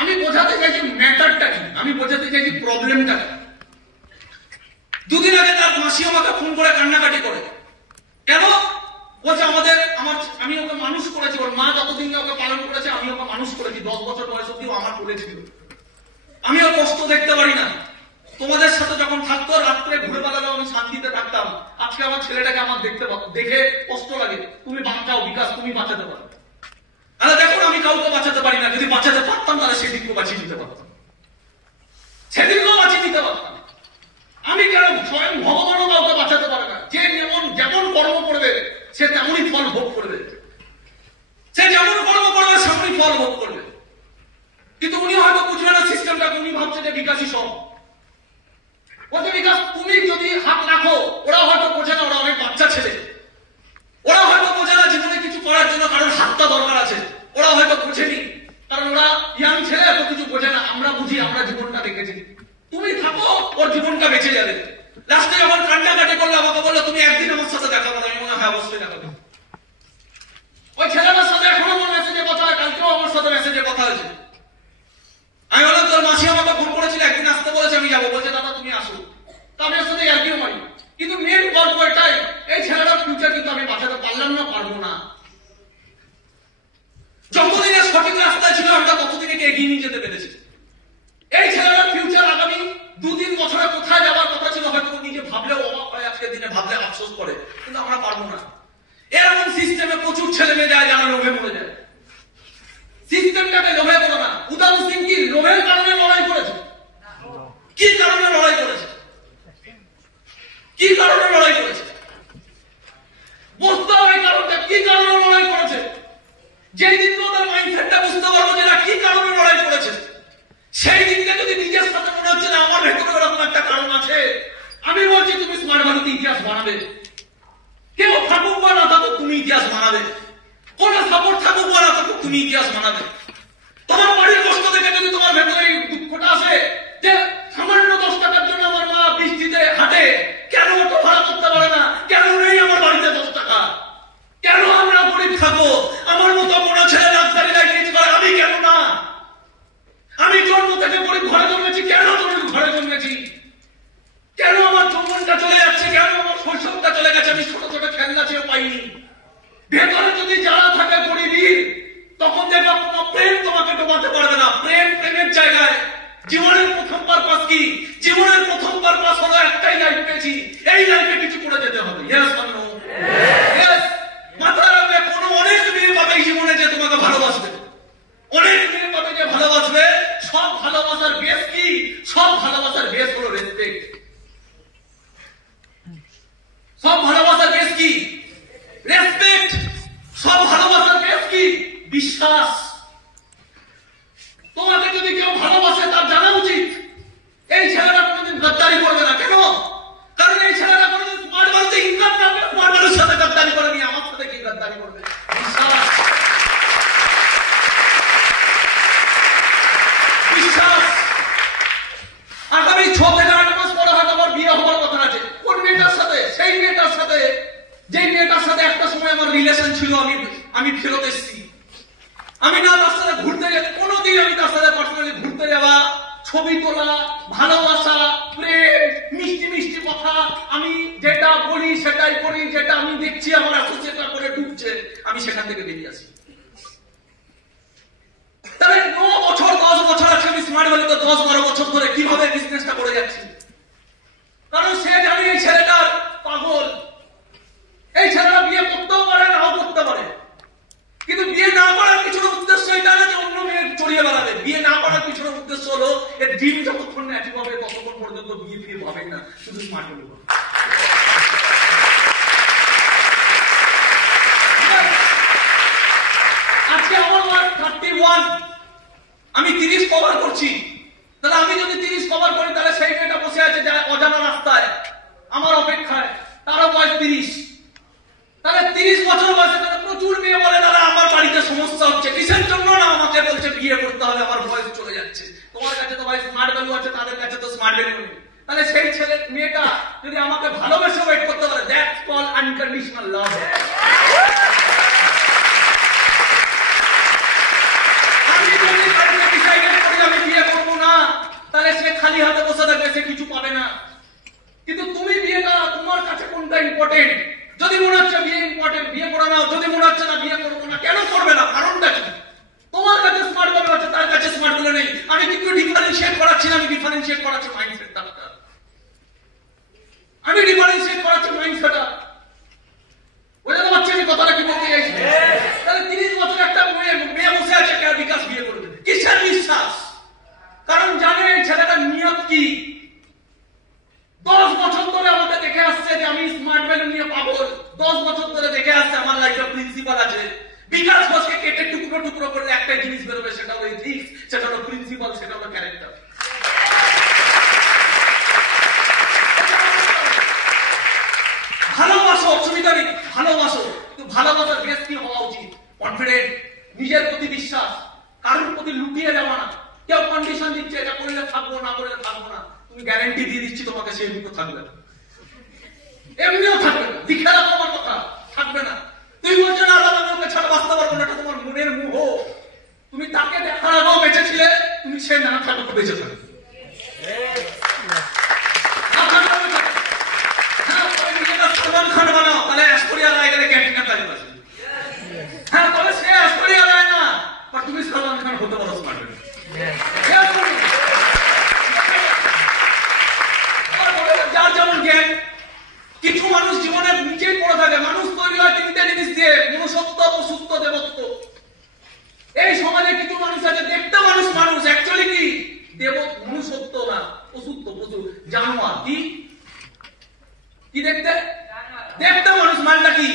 আমি বোঝাতে চাইছি ম্যাটারটা কি, আমি বোঝাতে চাইছি প্রবলেমটা কি। 2 দিন আগে তার মাসি আমাকে ফোন করে কান্নাকাটি করে, কেন বলছে আমি ওকে মানুষ করেছি, ওর মা যতদিন ওকে পালন করেছে আমি ওকে মানুষ করেছি, 10 বছর বয়স অব্দি আমার কোলে ছিল। আমিও কষ্ট দেখতে পারি না। তোমাদের সাথে যখন থাকতো রাত্রে ঘুরে বেড়ালেও আমি শান্তিতে থাকতাম। আজকে আমার ছেলেটাকে আমার দেখে কষ্ট লাগে। তুমি বাঁচাও বিকাশ, তুমি বাঁচাতে পারো। আরে দেখুন আমি কাউকে বাঁচাতে পারি না, যদি বাঁচাতে পারতাম তাহলে সেদিনকে বাঁচিয়ে দিতে পারতাম, সেদিনকেও বাঁচিয়ে দিতে পারতাম। আমি কেন স্বয়ং ভগবানও কাউকে বাঁচাতে পারে না। যে যেমন কর্ম করবে সে তেমনই ফল ভোগ করবে, সে যেমন কর্ম করবে সেমনই ফল ভোগ করবে। কিন্তু উনি হয়তো বুঝবে না সিস্টেমটাকে। উনি ভাবছে যে বিকাশই সব। বলছে বিকাশ তুমি যদি হাত রাখো, ওরা হয়তো বোঝে না, ওরা অনেক বাচ্চা ছেলে, ওরা হয়তো বোঝে না জীবনে কিছু করার জন্য কারণ হাতটা দরকার আছে। ওরা হয়তো বোঝেনি কারণ ওরা ইয়াং ছেলে, এত কিছু বোঝে না। আমরা বুঝি, আমরা জীবনটা দেখেছি। তুমি থাকো, ওর জীবনটা বেঁচে যাবে। লাস্টে যখন কান্নাকাটি করলে আমাকে বললো তুমি একদিন আমার সাথে দেখা করো। আমি মনে হয় অবশ্যই দেখা করবো। ওই ছেলেটার সাথে এখনো আমার মেসেজে কথা হয়, কালকেও আমার সাথে মেসেজে কথা হয়েছে। আমি বললাম তোর মাসি আমাকে ফোন করেছিল, একদিন আসতে বলেছে, আমি যাবো। বলছে দাদা তুমি আসো। তো আমি ওর সাথে একদিনও মারি। কিন্তু মেন গল্প এটাই, এই ছেলেটার ফিউচার কিন্তু আমি বাঁচাতে পারলাম না, পারবো না। যতদিনে সঠিক রাস্তায় ছিল আমরা ততদিনে এগিয়ে নিয়ে যেতে পেরেছি। এই ছেলেটার ফিউচার আগামী 2-3 বছরে কোথায় যাওয়ার কথা ছিল হয়তো নিজে ভাবলেও অবাক হয়, আজকের দিনে ভাবলে আফসোস করে, কিন্তু আমরা পারবো না। এরকম সিস্টেমে প্রচুর ছেলে মেয়ে যায় যারা লোভে পড়ে যায়। সিস্টেমটাকে লোভে পড়ে না। উদাম সিং কি লোভের কারণে লড়াই করেছে? কি কারণে লড়াই করেছে? কি কারণে লড়াই করেছে? বুঝতে হবে কারণটা, কি কারণে লড়াই করেছে। যেই দিন ওদের মাইন্ডসেটটা বুঝতে পারবো যে না কি কারণে লড়াই করেছে, সেই দিনকে যদি নিজের সাথে মনে হচ্ছে না আমার ভেতরে এরকম একটা কারণ আছে, আমি বলছি তুমি স্মার্ট ভ্যালিতে ইতিহাস বানাবে। কেউ থাকুক বা না থাকুক তুমি ইতিহাস বানাবে। কোন সাপোর্ট থাকুক বা না থাকুক তুমি ইতিহাস বানাবে। তোমার বাড়ির কষ্ট দেখে যদি তোমার ভেতরে এই দুঃখটা আসে যে সামান্য 10 টাকার জন্য আমার মা বৃষ্টিতে হাঁটে, কেন অটো ভাড়া করতে পারে না, কেন নেই আমার বাড়িতে 10 টাকা, কেন আমরা গরিব থাকবো, আমার মতো কোনো ছেলে লাক্সারি লাইফ লিড করে, আমি কেন না? আমি জন্ম থেকে গরিব ঘরে জন্মেছি, কেন গরিব ঘরে জন্মেছি, কেন আমার যৌবনটা চলে যাচ্ছে, কেন আমার শৈশবটা চলে গেছে, আমি ছোট ছোট খেলনা ছেড়ে পাইনি। ভেতরে যদি যারা থাকে গরিবীর, তখন দেখবা কোনো প্রেম তোমাকে ডোবাতে পারবে না। প্রেমের জায়গায় জীবনের প্রথম পারপাস কি? জীবনের প্রথম পারপাস হলো একটাই, লাইফ পেয়েছি, এই লাইফে কিছু করে যেতে হবে। Yes or no? ইয়েস। মাথায় রাখবে, কোনো অনেক মেয়ে পাবে জীবনে যে তোমাকে ভালোবাসবে, অনেক মেয়ে পাবে যে ভালোবাসবে। সব ভালোবাসার বেস কি? সব ভালোবাসার বেস হলো রেসপেক্ট। সব ভালোবাসার বেস কি? রেসপেক্ট। সব ভালোবাসার বেস কি? বিশ্বাস। তোমাকে যদি কেউ ভালোবাসে তার জানা উচিত এই ছেলেটা কোনোদিন গাদ্দারি করবে না। কেন? কারণ এই ছেলেটা কোনোদিন স্মার্ট বাড়িতে ইনকাম না করে স্মার্ট বাড়ির সাথে গাদ্দারি করেনি। আমার সাথে কি গাদ্দারি করবে? বিশ্বাস। বিশ্বাস। আগামী 6 থেকে 8 মাস পরে হয়তো আমার বিয়ে হওয়ার কথা আছে। কোন মেয়েটার সাথে? সেই মেয়েটার সাথে যেই মেয়েটার সাথে একটা সময় আমার রিলেশন ছিল, আমি ফেরত এসেছি। আমি না তার সাথে ঘুরতে গেলে কোনোদিন আমি তার সাথে পার্সোনালি ঘুরতে যাওয়া, ছবি তোলা, ভালোবাসা, প্রেম, মিষ্টি মিষ্টি কথা, আমি যেটা বলি সেটাই করি, যেটা আমি দেখছি আমার অ্যাসোসিয়েটটা করে ঢুকছে, আমি সেখান থেকে বেরিয়ে আসি। তাহলে 9 বছর 10 বছর আছে আমি স্মার্ট ভ্যালিতে 10-12 বছর ধরে কিভাবে বিজনেসটা করে যাচ্ছি? কারণ সে জানে এই ছেলেটার পাগল। এই ছেলেটা বিয়ে করতেও পারে, নাও করতে পারে, কিন্তু বিয়ে না করার পিছনে উদ্দেশ্য এটা না যে অন্য মেয়ে চড়িয়ে বেড়াবে। বিয়ে না করার পিছনে উদ্দেশ্য হলো এর ড্রিম যতক্ষণ না অ্যাচিভ হবে ততক্ষণ পর্যন্ত বিয়ে ফিরে ভাবেন না, শুধু স্মার্ট ভ্যালি। আজকে আমার বয়স 31, আমি 30 কভার করছি। তাহলে আমি যদি 30 কভার করি, তাহলে সেই মেয়েটা বসে আছে অজানা রাস্তায় আমার অপেক্ষায়, তারও বয়স 30। তাহলে 30 বছর বয়সে প্রচুর মেয়ে বলে দাদা আমার বাড়িতে সমস্যা হচ্ছে, কিসের জন্য না? আমাকে বলছে বিয়ে করতে হবে, আমার বয়স চলে যাচ্ছে। তোমার কাছে তো ভাই স্মার্ট ভ্যালু আছে, তাদের কাছে তো স্মার্ট ভ্যালু নেই। তাহলে সেই ছেলে মেয়েটা যদি আমাকে ভালোবেসে ওয়েট করতে পারে, দ্যাটস কল আনকন্ডিশনাল লাভ। আমি যদি কাউকে ডিসাইড করি আমি বিয়ে করবো না, তাহলে সে খালি হাতে বসে থাকবে, সে কিছু পাবে না। কিন্তু তুমি বিয়েটা, তোমার কাছে কোনটা ইম্পর্টেন্ট? যদি মনে হচ্ছে বিয়ে ইম্পর্টেন্ট, বিয়ে করে নাও। যদি মনে হচ্ছে না বিয়ে করবো না, কেন করবে না? কারণটা কি? তোমার কাছে স্মার্ট ভ্যালু আছে, তার কাছে স্মার্ট ভ্যালু নেই। আমি কিন্তু ডিফারেন্সিয়েট করাচ্ছি না, আমি ডিফারেন্সিয়েট করাচ্ছি মাইন্ডসেটটা, আমি ডিফারেন্সিয়েট করাচ্ছি মাইন্ডসেটটা। বুঝতে পারছি আমি কথাটা কি বলতে চাইছি? তাহলে 30 বছর একটা মেয়ে বসে আছে, কে বিকাশ বিয়ে করবে, কিসের বিশ্বাস? কারণ জানে এই ছেলেটার নিয়ত কি। 10 বছর ধরে আমাকে দেখে আসছে যে আমি স্মার্ট ভ্যালু নিয়ে পাগল, 10 বছর ধরে দেখে আসছে আমার লাইফে প্রিন্সিপাল আছে। বিকাশ ঘোষকে কেটে টুকরো টুকরো করলে একটাই জিনিস বেরোবে, সেটা হলো এথিক্স, সেটা হলো প্রিন্সিপাল, সেটা হলো ক্যারেক্টার। ভালোবাসো, অসুবিধা নেই, ভালোবাসো, কিন্তু ভালোবাসার বেস কি হওয়া উচিত? কনফিডেন্ট, নিজের প্রতি বিশ্বাস, কারোর প্রতি লুটিয়ে যাওয়া না। কেউ কন্ডিশন দিচ্ছে এটা করলে থাকবো, না করলে থাকবো না, তুমি গ্যারান্টি দিয়ে দিচ্ছি তোমাকে সেই মুখে থাকবে না, এমনিও থাকবে না। লিখে রাখো আমার কথা, থাকবে না। তুই বলছো না দাদা আমি ওকে ছাড়া বাঁচতে পারবো না, এটা তোমার মনের মোহ। তুমি তাকে দেখার আগেও বেঁচেছিলে, তুমি সে না থাকো বেঁচে থাকবে। সালমান খান বানাও, তাহলে অ্যাস্টোরিয়া রায় গেলে ক্যাটরিনা কাইফ আছে। হ্যাঁ, তবে সে অ্যাস্টোরিয়া রায় না, বাট তুমি সালমান খান হতে পারো স্মার্ট। যার যেমন জ্ঞান। কিছু মানুষ জীবনের নিচেই পড়ে থাকে। মানুষ তৈরি হয় 3টে জিনিস দিয়ে, মনুষ্যত্ব, পশুত্ব, দেবত্ব। এই সমাজে কিছু মানুষ আছে দেখতে মানুষ, মানুষ অ্যাকচুয়ালি কি মনুষ্যত্ব না, পশুত্ব, পশু, জানোয়ার। কি কি দেখতে দেখতে মানুষ, মানটা কি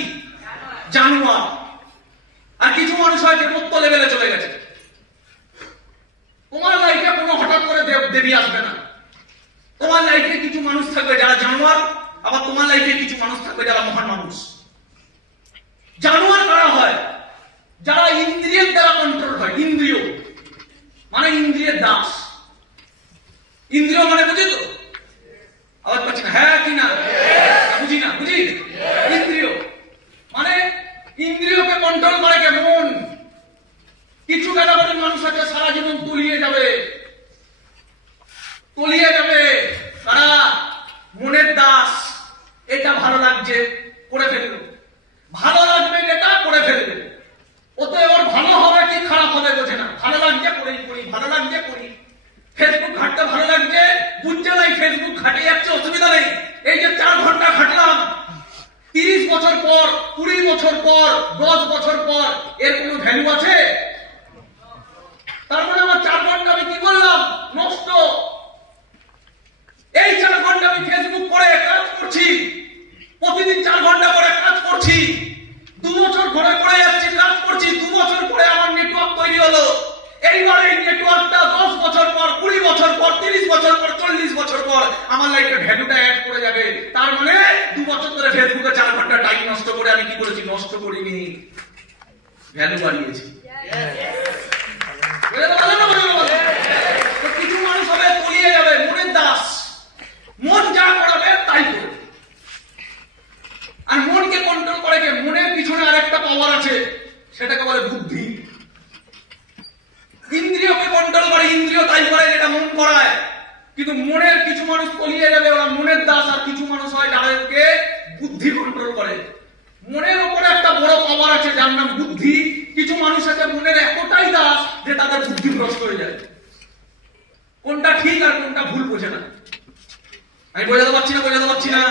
জানোয়ার। আর কিছু মানুষ হয় দেবত্ব লেভেলে চলে গেছে। তোমার লাইফে কোনো হঠাৎ করে দেবী আসবে না। তোমার লাইফে কিছু মানুষ থাকবে যারা জানোয়ার, আবার তোমার লাইফে কিছু মানুষ থাকবে যারা মহান মানুষ। জানোয়ার কারা হয়? যারা ইন্দ্রিয়ের দ্বারা কন্ট্রোল হয়। ইন্দ্রিয় মানে ইন্দ্রিয়ের দাস। ইন্দ্রিয় মানে বুঝি তো? আওয়াজ পাচ্ছি না, হ্যাঁ কি না? বুঝি না, বুঝি। ইন্দ্রিয় মানে ইন্দ্রিয়কে কন্ট্রোল করে কে? মন। কিছু ক্যাটাগরির মানুষ আছে সারা জীবন তলিয়ে যাবে, তলিয়ে যাবে। তারা মনের দাস। এটা ভালো লাগছে করে ফেলবে, ভালো লাগবে এটা করে ফেলবে। ওতে ওর ভালো হবে কি খারাপ হবে বোঝে না। ভালো লাগছে করেই করি, ভালো লাগছে করি। ফেসবুক ঘাটতে ভালো লাগছে, বুঝছে নাই ফেসবুক ঘাটে যাচ্ছে, অসুবিধা নেই। এই যে 4 ঘন্টা ঘাটলাম, 30 বছর পর, 20 বছর পর, 10 বছর পর এর কোনো ভ্যালু আছে? তার মানে আমার 4 ঘন্টা আমি কি করলাম? নষ্ট। এই 4 ঘন্টা আমি ফেসবুক করে কাজ করছি, প্রতিদিন 4 ঘন্টা করে কাজ করছি, 2 বছর ঘরে ঘরে যাচ্ছি, কাজ করছি। 2 বছর পরে আমার নেটওয়ার্ক তৈরি হলো। এইবার এই নেটওয়ার্কটা 10 বছর পর, 20 বছর পর, 30 বছর পর, 40 বছর পর আমার লাইফে ভ্যালুটা অ্যাড করে যাবে। তার মানে 2 বছর ধরে ফেসবুকে 4 ঘন্টা টাইম নষ্ট করে আমি কি করেছি? নষ্ট করিনি, ভ্যালু বাড়িয়েছি। কিছু মানুষ হবে তলিয়ে যাবে, মনের দাস। মন যা করাবে তাই করবে। আর মনকে কন্ট্রোল করে কে? মনের পিছনে আরেকটা পাওয়ার আছে, সেটাকে বলে বুদ্ধি। ইন্দ্রিয়কে কন্ট্রোল করে, ইন্দ্রিয় তাই করে যেটা মন করায়। কিন্তু মনের কিছু মানুষ তলিয়ে যাবে, ওরা মনের দাস। আর কিছু মানুষ হয় যাদেরকে বুদ্ধি কন্ট্রোল করে। মনের উপরে একটা বড় পাওয়ার আছে যার নাম বুদ্ধি। কিছু মানুষ আছে মনের এতটাই দাস যে তাদের বুদ্ধি ভ্রষ্ট হয়ে যায়, কোনটা ঠিক আর কোনটা ভুল বোঝে না। আমি বোঝাতে পারছি না, বোঝাতে পারছি না?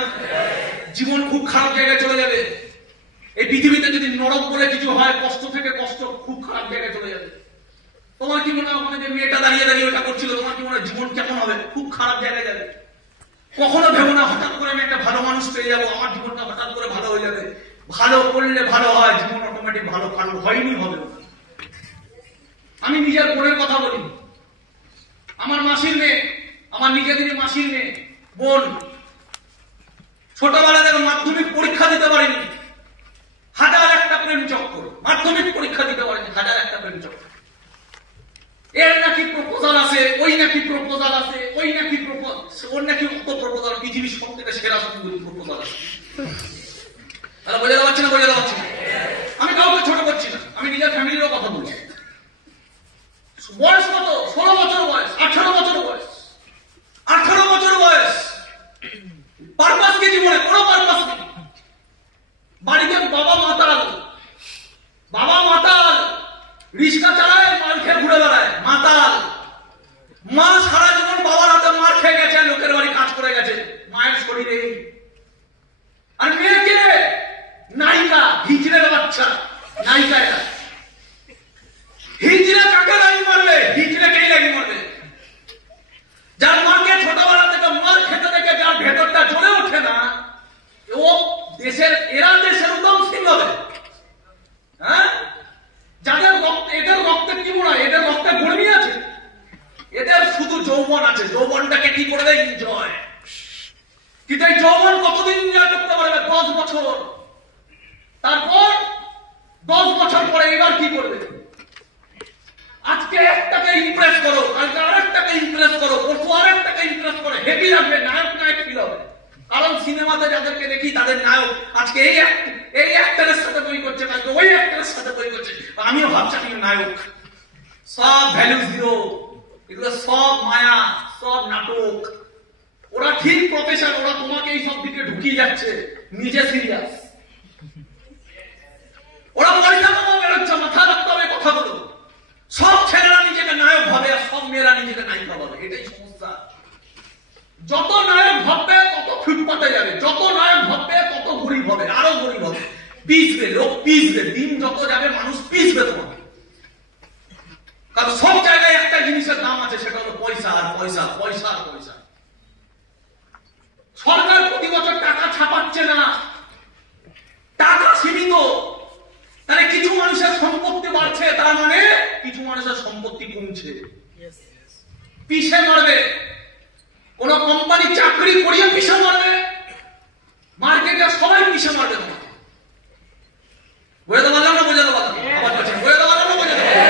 জীবন খুব খারাপ জায়গায় চলে যাবে। এই পৃথিবীতে যদি নরক বলে কিছু হয়, কষ্ট থেকে কষ্ট, খুব খারাপ জায়গায় চলে যাবে। তোমার কি মনে হয় ওখানে যে মেয়েটা দাঁড়িয়ে দাঁড়িয়ে ওটা করছিল, তোমার কি মনে হয় জীবন কেমন হবে? খুব খারাপ জায়গায় যাবে। কখনো ভেবো না হঠাৎ করে আমি একটা ভালো মানুষ পেয়ে যাবো, আমার জীবনটা হঠাৎ করে ভালো হয়ে যাবে। ভালো করলে ভালো হয়, জীবন অটোমেটিক ভালো। ভালো হয়নি, হবে। আমি নিজের বোনের কথা বলি। আমার মাসির মেয়ে, আমার নিজেদেরই মাসির মেয়ে, বোন, ছোটবেলা থেকে মাধ্যমিক পরীক্ষা দিতে পারেনি। 1001টা প্রেম চক্কর। মাধ্যমিক পরীক্ষা দিতে পারেনি, 1001টা প্রেম চক্কর। এর নাকি প্রপোজাল আছে, ওই নাকি প্রপোজাল আছে, ওই নাকি ওর নাকি কত প্রপোজাল, পৃথিবীর সব থেকে সেরা সবগুলো প্রপোজাল আছে। তাহলে বোঝাতে পারছি না, বোঝাতে পারছি না? আমি কাউকে ছোট করছি না, আমি নিজের ফ্যামিলিরও কথা বলছি। বয়স কত? 16 বছর বয়স, 18 বছর বয়স, 18 বছর বয়স। পারপাস কি জীবনে? কোনো পারপাস নেই। বাড়িতে বাবা মাতাল, বাবা মাতাল, রিক্সা চালায়, মাল খেয়ে ঘুরে বেড়ায়, মাতাল। মা সারা জীবন বাবার হাতে মার খেয়ে গেছে, লোকের বাড়ি কাজ করে গেছে, মায়ের শরীরে। আর মেয়েকে নায়িকা, হিজড়ের বাচ্চা নায়িকা। এরা হিজড়ে কাকে লাগি মারবে? হিজড়েকেই লাগি মারবে। যার মাকে ছোটবেলা থেকে মার খেতে দেখে যার ভেতরটা জ্বলে ওঠে না, ও দেশের, এরা দেশের উদমশীল হবে। হ্যাঁ, যাদের রক্ত, এদের রক্তে কি মনে হয়? এদের রক্তে গর্মি আছে, এদের শুধু যৌবন আছে। যৌবনটাকে কি করে দেয়? এনজয়। কিন্তু এই যৌবন কতদিন এনজয় করতে পারবে? 10 বছর। তারপর 10 বছর পরে এবার কি করবে? আজকে একটাকে ইমপ্রেস করো, কালকে আরেকটাকে ইমপ্রেস করো, পরশু আরেকটাকে ইমপ্রেস করো, হেভি লাগবে, নায়ক নায়ক ফিল হবে। কারণ সিনেমাতে যাদেরকে দেখি তাদের নায়ক আজকে এই অ্যাক্টরের সাথে বই করছে, কালকে ওই অ্যাক্টরের সাথে বই করছে, আমিও ভাবছি আমি নায়ক। সব ভ্যালু জিরো, এগুলো সব মায়া, সব নাটক। ওরা ঠিক প্রফেশন, ওরা তোমাকে এই সব দিকে ঢুকিয়ে যাচ্ছে, নিজে সিরিয়াস। ওরা পয়সা কমা বেরোচ্ছে, মাথা রাখতে হবে কথাগুলো। সব ছেলেরা নিজেকে নায়ক ভাবে আর সব মেয়েরা নিজেকে নায়িকা ভাবে, এটাই সমস্যা। যত নায়ক ভাববে তত ফুটপাতে যাবে, যত নায়ক ভাববে তত গরিব হবে, আরো গরিব হবে, পিছবে, লোক পিছবে। দিন যত যাবে মানুষ পিছবে তোমাকে। কারণ সব জায়গায় একটা জিনিসের দাম আছে, সেটা হলো পয়সা আর পয়সা, পয়সা আর পয়সা। সরকার প্রতি বছর টাকা ছাপাচ্ছে না, টাকা সীমিত। তাহলে কিছু মানুষের সম্পত্তি বাড়ছে, তার মানে কিছু মানুষের সম্পত্তি কমছে। পিছে মারবে, কোন কোম্পানি চাকরি করিয়ে পিছে মারবে, মার্কেটে সবাই পিছে মারবে তোমাকে। বোঝাতে পারলাম না? বোঝাতে পারলাম? আবার বলছি, বোঝাতে পারলাম না? বোঝাতে পারলাম?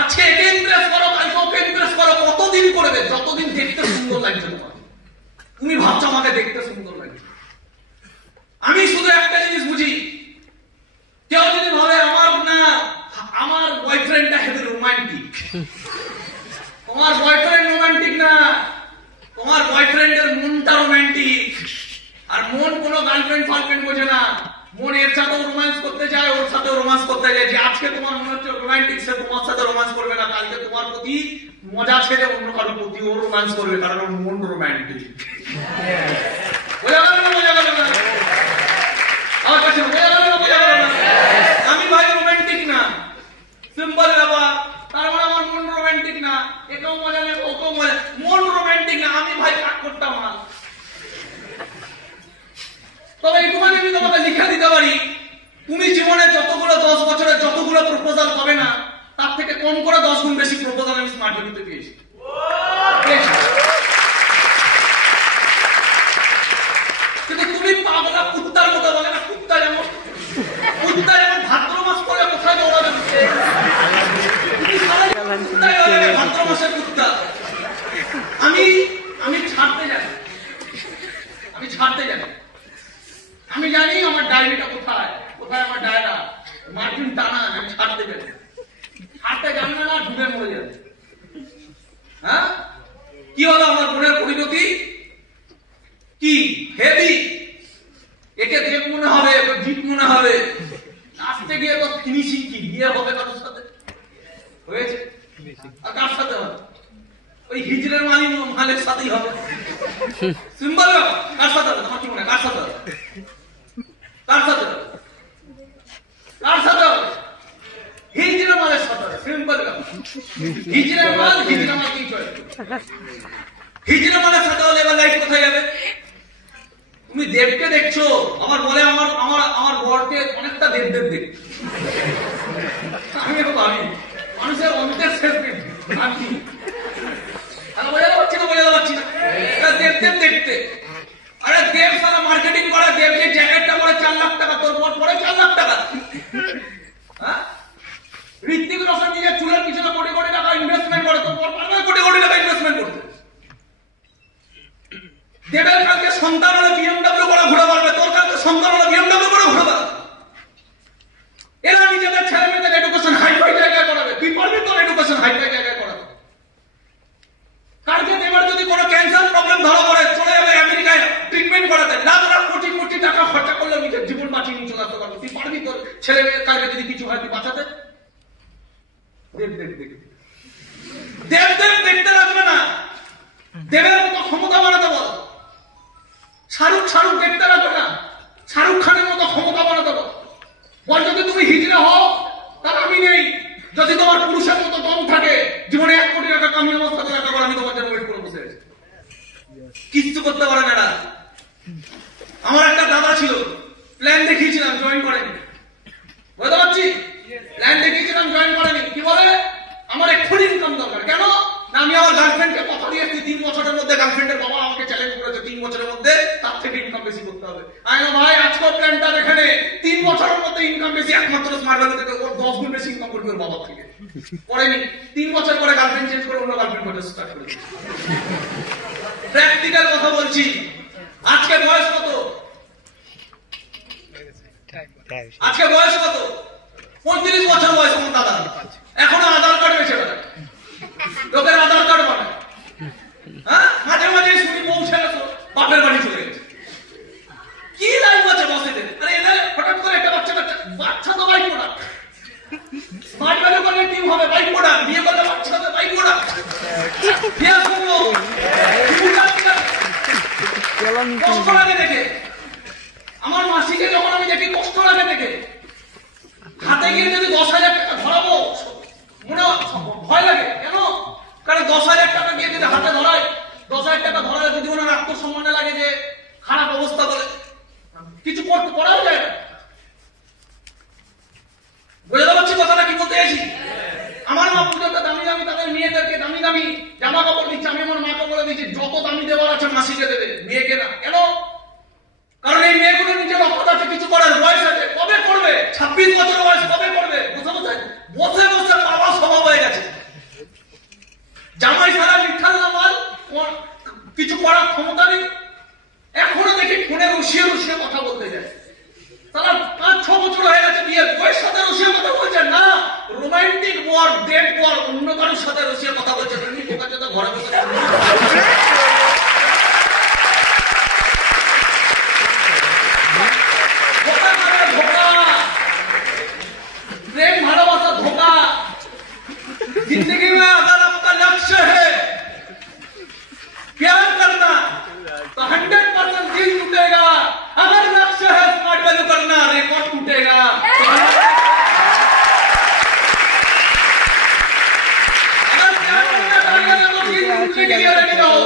আজকে একে ইমপ্রেস করো, কালকে ওকে ইমপ্রেস করো। কতদিন করবে? যতদিন দেখতে সুন্দর লাগছে তোমাকে। তুমি ভাবছো আমাকে দেখতে সুন্দর লাগছে। আমি শুধু একটা জিনিস বুঝি, কেউ যদি ভাবে আমার বয়ফ্রেন্ডটা হেভি রোমান্টিক, তোমার বয়ফ্রেন্ড রোমান্টিক না, তোমার বয়ফ্রেন্ডের মনটা রোমান্টিক। আর মন কোন গার্লফ্রেন্ড ফার্লফ্রেন্ড বোঝে না। মন এর সাথেও রোম্যান্স করতে চায়, ওর সাথেও রোম্যান্স করতে চায়। যে আজকে তোমার মনে হচ্ছে রোমান্টিক, সে তোমার সাথে রোম্যান্স করবে না, কালকে তোমার প্রতি মজা ছেড়ে অন্য কারোর প্রতি ও রোম্যান্স করবে, কারণ ওর মন রোমান্টিক। বোঝা গেল না? বোঝা গেল না? আমার কাছে বোঝা গেল না? বোঝা গেল না? আমি ভাই রোমান্টিক না, সিম্পল ব্যাপার। তার মানে আমার মন রোমান্টিক না, একেও মজা নেই ওকেও মজা, মন রোমান্টিক না। আমি ভাই কাট করতাম না। তবে এইটুখানি আমি তোমাকে লিখে দিতে পারি, তুমি জীবনে যতগুলো 10 বছরে যতগুলো প্রপোজাল পাবে না, তার থেকে কম করে 10 গুণ বেশি প্রপোজাল আমি স্মার্ট টিভিতে পেয়েছি। কিন্তু তুমি পাগলা কুত্তার মতো বলে না, কুত্তা যেমন ভাদ্র মাস পরে কোথায় দৌড়াবে, ভাদ্র মাসের কুত্তা। আমি ছাড়তে জানি, আমি জানি আমার ডায়েরিটা কোথায়, আমার ডায়রা মার্জিন টানা, আমি ছাড়তে জানি। ছাড়তে জানবে না, ডুবে মরে যাবে। হ্যাঁ, কি হলো আমার বোনের পরিণতি? কি হেভি, একে দেব মনে হবে, জিত মনে হবে। আসতে গিয়ে তো ফিনিশিং কি, বিয়ে হবে কারোর সাথে হয়েছে, আর কার সাথে হবে? ওই হিজড়ের মালের সাথেই হবে। সিম্বল কার সাথে হবে? তোমার কি মনে হয় কার সাথে হবে? কার সাথে হবে? কার সাথে হবে? হিজড়ের মালের সাথে হবে। সিম্পল হিজড়ের মাল কি চয়েস? হিজড়ের মালের সাথে হলে এবার লাইফ কোথায় যাবে? তুমি দেবকে দেখছো, আমার বলে আমার বরকে অনেকটা দেব দেখছো। আমি ভাবি মানুষের অন্তের শেষ দেখছি, বোঝাতে পারছি না। দেখতে আরে দেব সারা মার্কেটিং করে, দেব যে জ্যাকেটটা পরে 4 লাখ টাকা, তোর বর পরে 4 লাখ টাকা। হ্যাঁ, ঋত্বিক রোশন নিজের চুলের পিছনে কোটি কোটি টাকা ইনভেস্টমেন্ট করে, তোর বর পারবে কোটি কোটি টাকা ইনভেস্টমেন্ট করতে। দেবের কালকে সন্তান হলে BMW করে ঘুরে পারবে, তোর কালকে সন্তান হলে BMW করে ঘুরে পারবে। এরা নিজেদের ছেলে মেয়েদের এডুকেশন হাইফাই জায়গায় করাবে, তুই পারবি তোর এডুকেশন হাইফাই জায়গায় করাবে? কালকে দেবের যদি কোনো ক্যান্সার প্রবলেম ধরা পড়ে, চলে যাবে আমেরিকায় ট্রিটমেন্ট করাতে, লাখ লাখ কোটি কোটি টাকা খরচা করলে নিজের জীবন বাঁচিয়ে নিয়ে চলে আসতে পারবে। তুই পারবি তোর ছেলে মেয়ের কালকে যদি কিছু হয় তুই বাঁচাতে? দেব দেখতে লাগবে না। কিচ্ছু করতে পারে না। আমার একটা দাদা ছিল, প্ল্যান দেখিয়েছিলাম, জয়েন করেনি। বুঝতে পারছি, প্ল্যান দেখিয়েছিলাম, জয়েন করেনি। কি বলে, আমার এক্ষুনি ইনকাম দরকার। কেন না, আমি আমার গার্লফ্রেন্ডকে কথা দিয়েছি 3 বছরের মধ্যে, গার্লফ্রেন্ডের বাবা আমাকে চ্যালেঞ্জ করেছে 3 বছরের মধ্যে তার থেকে ইনকাম বেশি করতে হবে। আমি ভাই আজকেও প্ল্যানটা এখানে 3 বছরের মধ্যে ইনকাম বেশি, একমাত্র স্মার্ট ভ্যালু থেকে ওর 10 গুণ বেশি ইনকাম করবে ওর বাবা থেকে। করেনি, 3 বছর পরে গার্লফ্রেন্ড চেঞ্জ করে অন্য গার্লফ্রেন্ড করতে স্টার্ট করেছে। প্র্যাকটিক্যাল কথা বলছি। আজকে বয়স কত? আজকে বয়স কত? 35 বছর বয়স আমার দাদা, এখনো আধার কার্ড বেঁচে বেড়ায়, লোকের আধার কার্ড বানায়। হ্যাঁ, মাঝে মাঝে শুনি পৌঁছে গেছো, বাপের বাড়ি চলে গেছে। কি লাইফ আছে বসেদের? আরে এদের হঠাৎ করে একটা বাচ্চা তো বাইক মোড়া, স্মার্ট ভ্যালু করলে টিম হবে বাইক মোড়া, বিয়ে করলে বাচ্চা হবে বাইক মোড়া। কষ্ট লাগে দেখে, আমার মাসিকে যখন আমি দেখি কষ্ট লাগে দেখে। হাতে গিয়ে যদি 10,000 টাকা ধরাবো মনে ভয় লাগে। কেন? কারণ 10,000 টাকা গিয়ে যদি হাতে ধরায়, 10,000 টাকা ধরায় যদি ওনার আত্মসম্মানে লাগে যে খারাপ অবস্থা বলে, কিছু করতে করাও যায় না। বুঝতে পারছি কথাটা কি বলতে চাইছি? আমার মা পর্যন্ত দামি দামি তাদের মেয়েদেরকে দামি দামি জামা কাপড় দিচ্ছে। আমি আমার মাকে বলে দিচ্ছি যত দামি দেওয়ার আছে মাসিকে দেবে, মেয়েকে না। কেন? কারণ এই মেয়েগুলো নিজের অপরাধ আছে, কিছু করার বয়স আছে, কবে করবে? 26 বছর বয়স, কবে করবে? বুঝতে পারছেন? বসে বসে বাবা স্বভাব হয়ে গেছে। জামাই সারা মিঠাল নামাল, কিছু করার ক্ষমতা নেই। এখনো দেখি ফোনে রসিয়ে রসিয়ে কথা বলতে যায়। তারা 5-6 বছর হয়ে গেছে বিয়ের, বয়স সাথে রসিয়ে কথা বলছেন না। রোমান্টিক ওয়ার, ডেট ওয়ার, অন্য কারোর সাথে রসিয়ে কথা বলছেন। ঘরে বসে प्रेम भालोबासा धोखा। जिंदगी में अगर आपका लक्ष्य है प्यार करना तो 100% दिल टूटेगा। अगर लक्ष्य है स्मार्ट वैल्यू करना, रिकॉर्ड टूटेगा। अगर प्यार करना टारगेट है तो दिल टूटने के लिए रेडी रहो।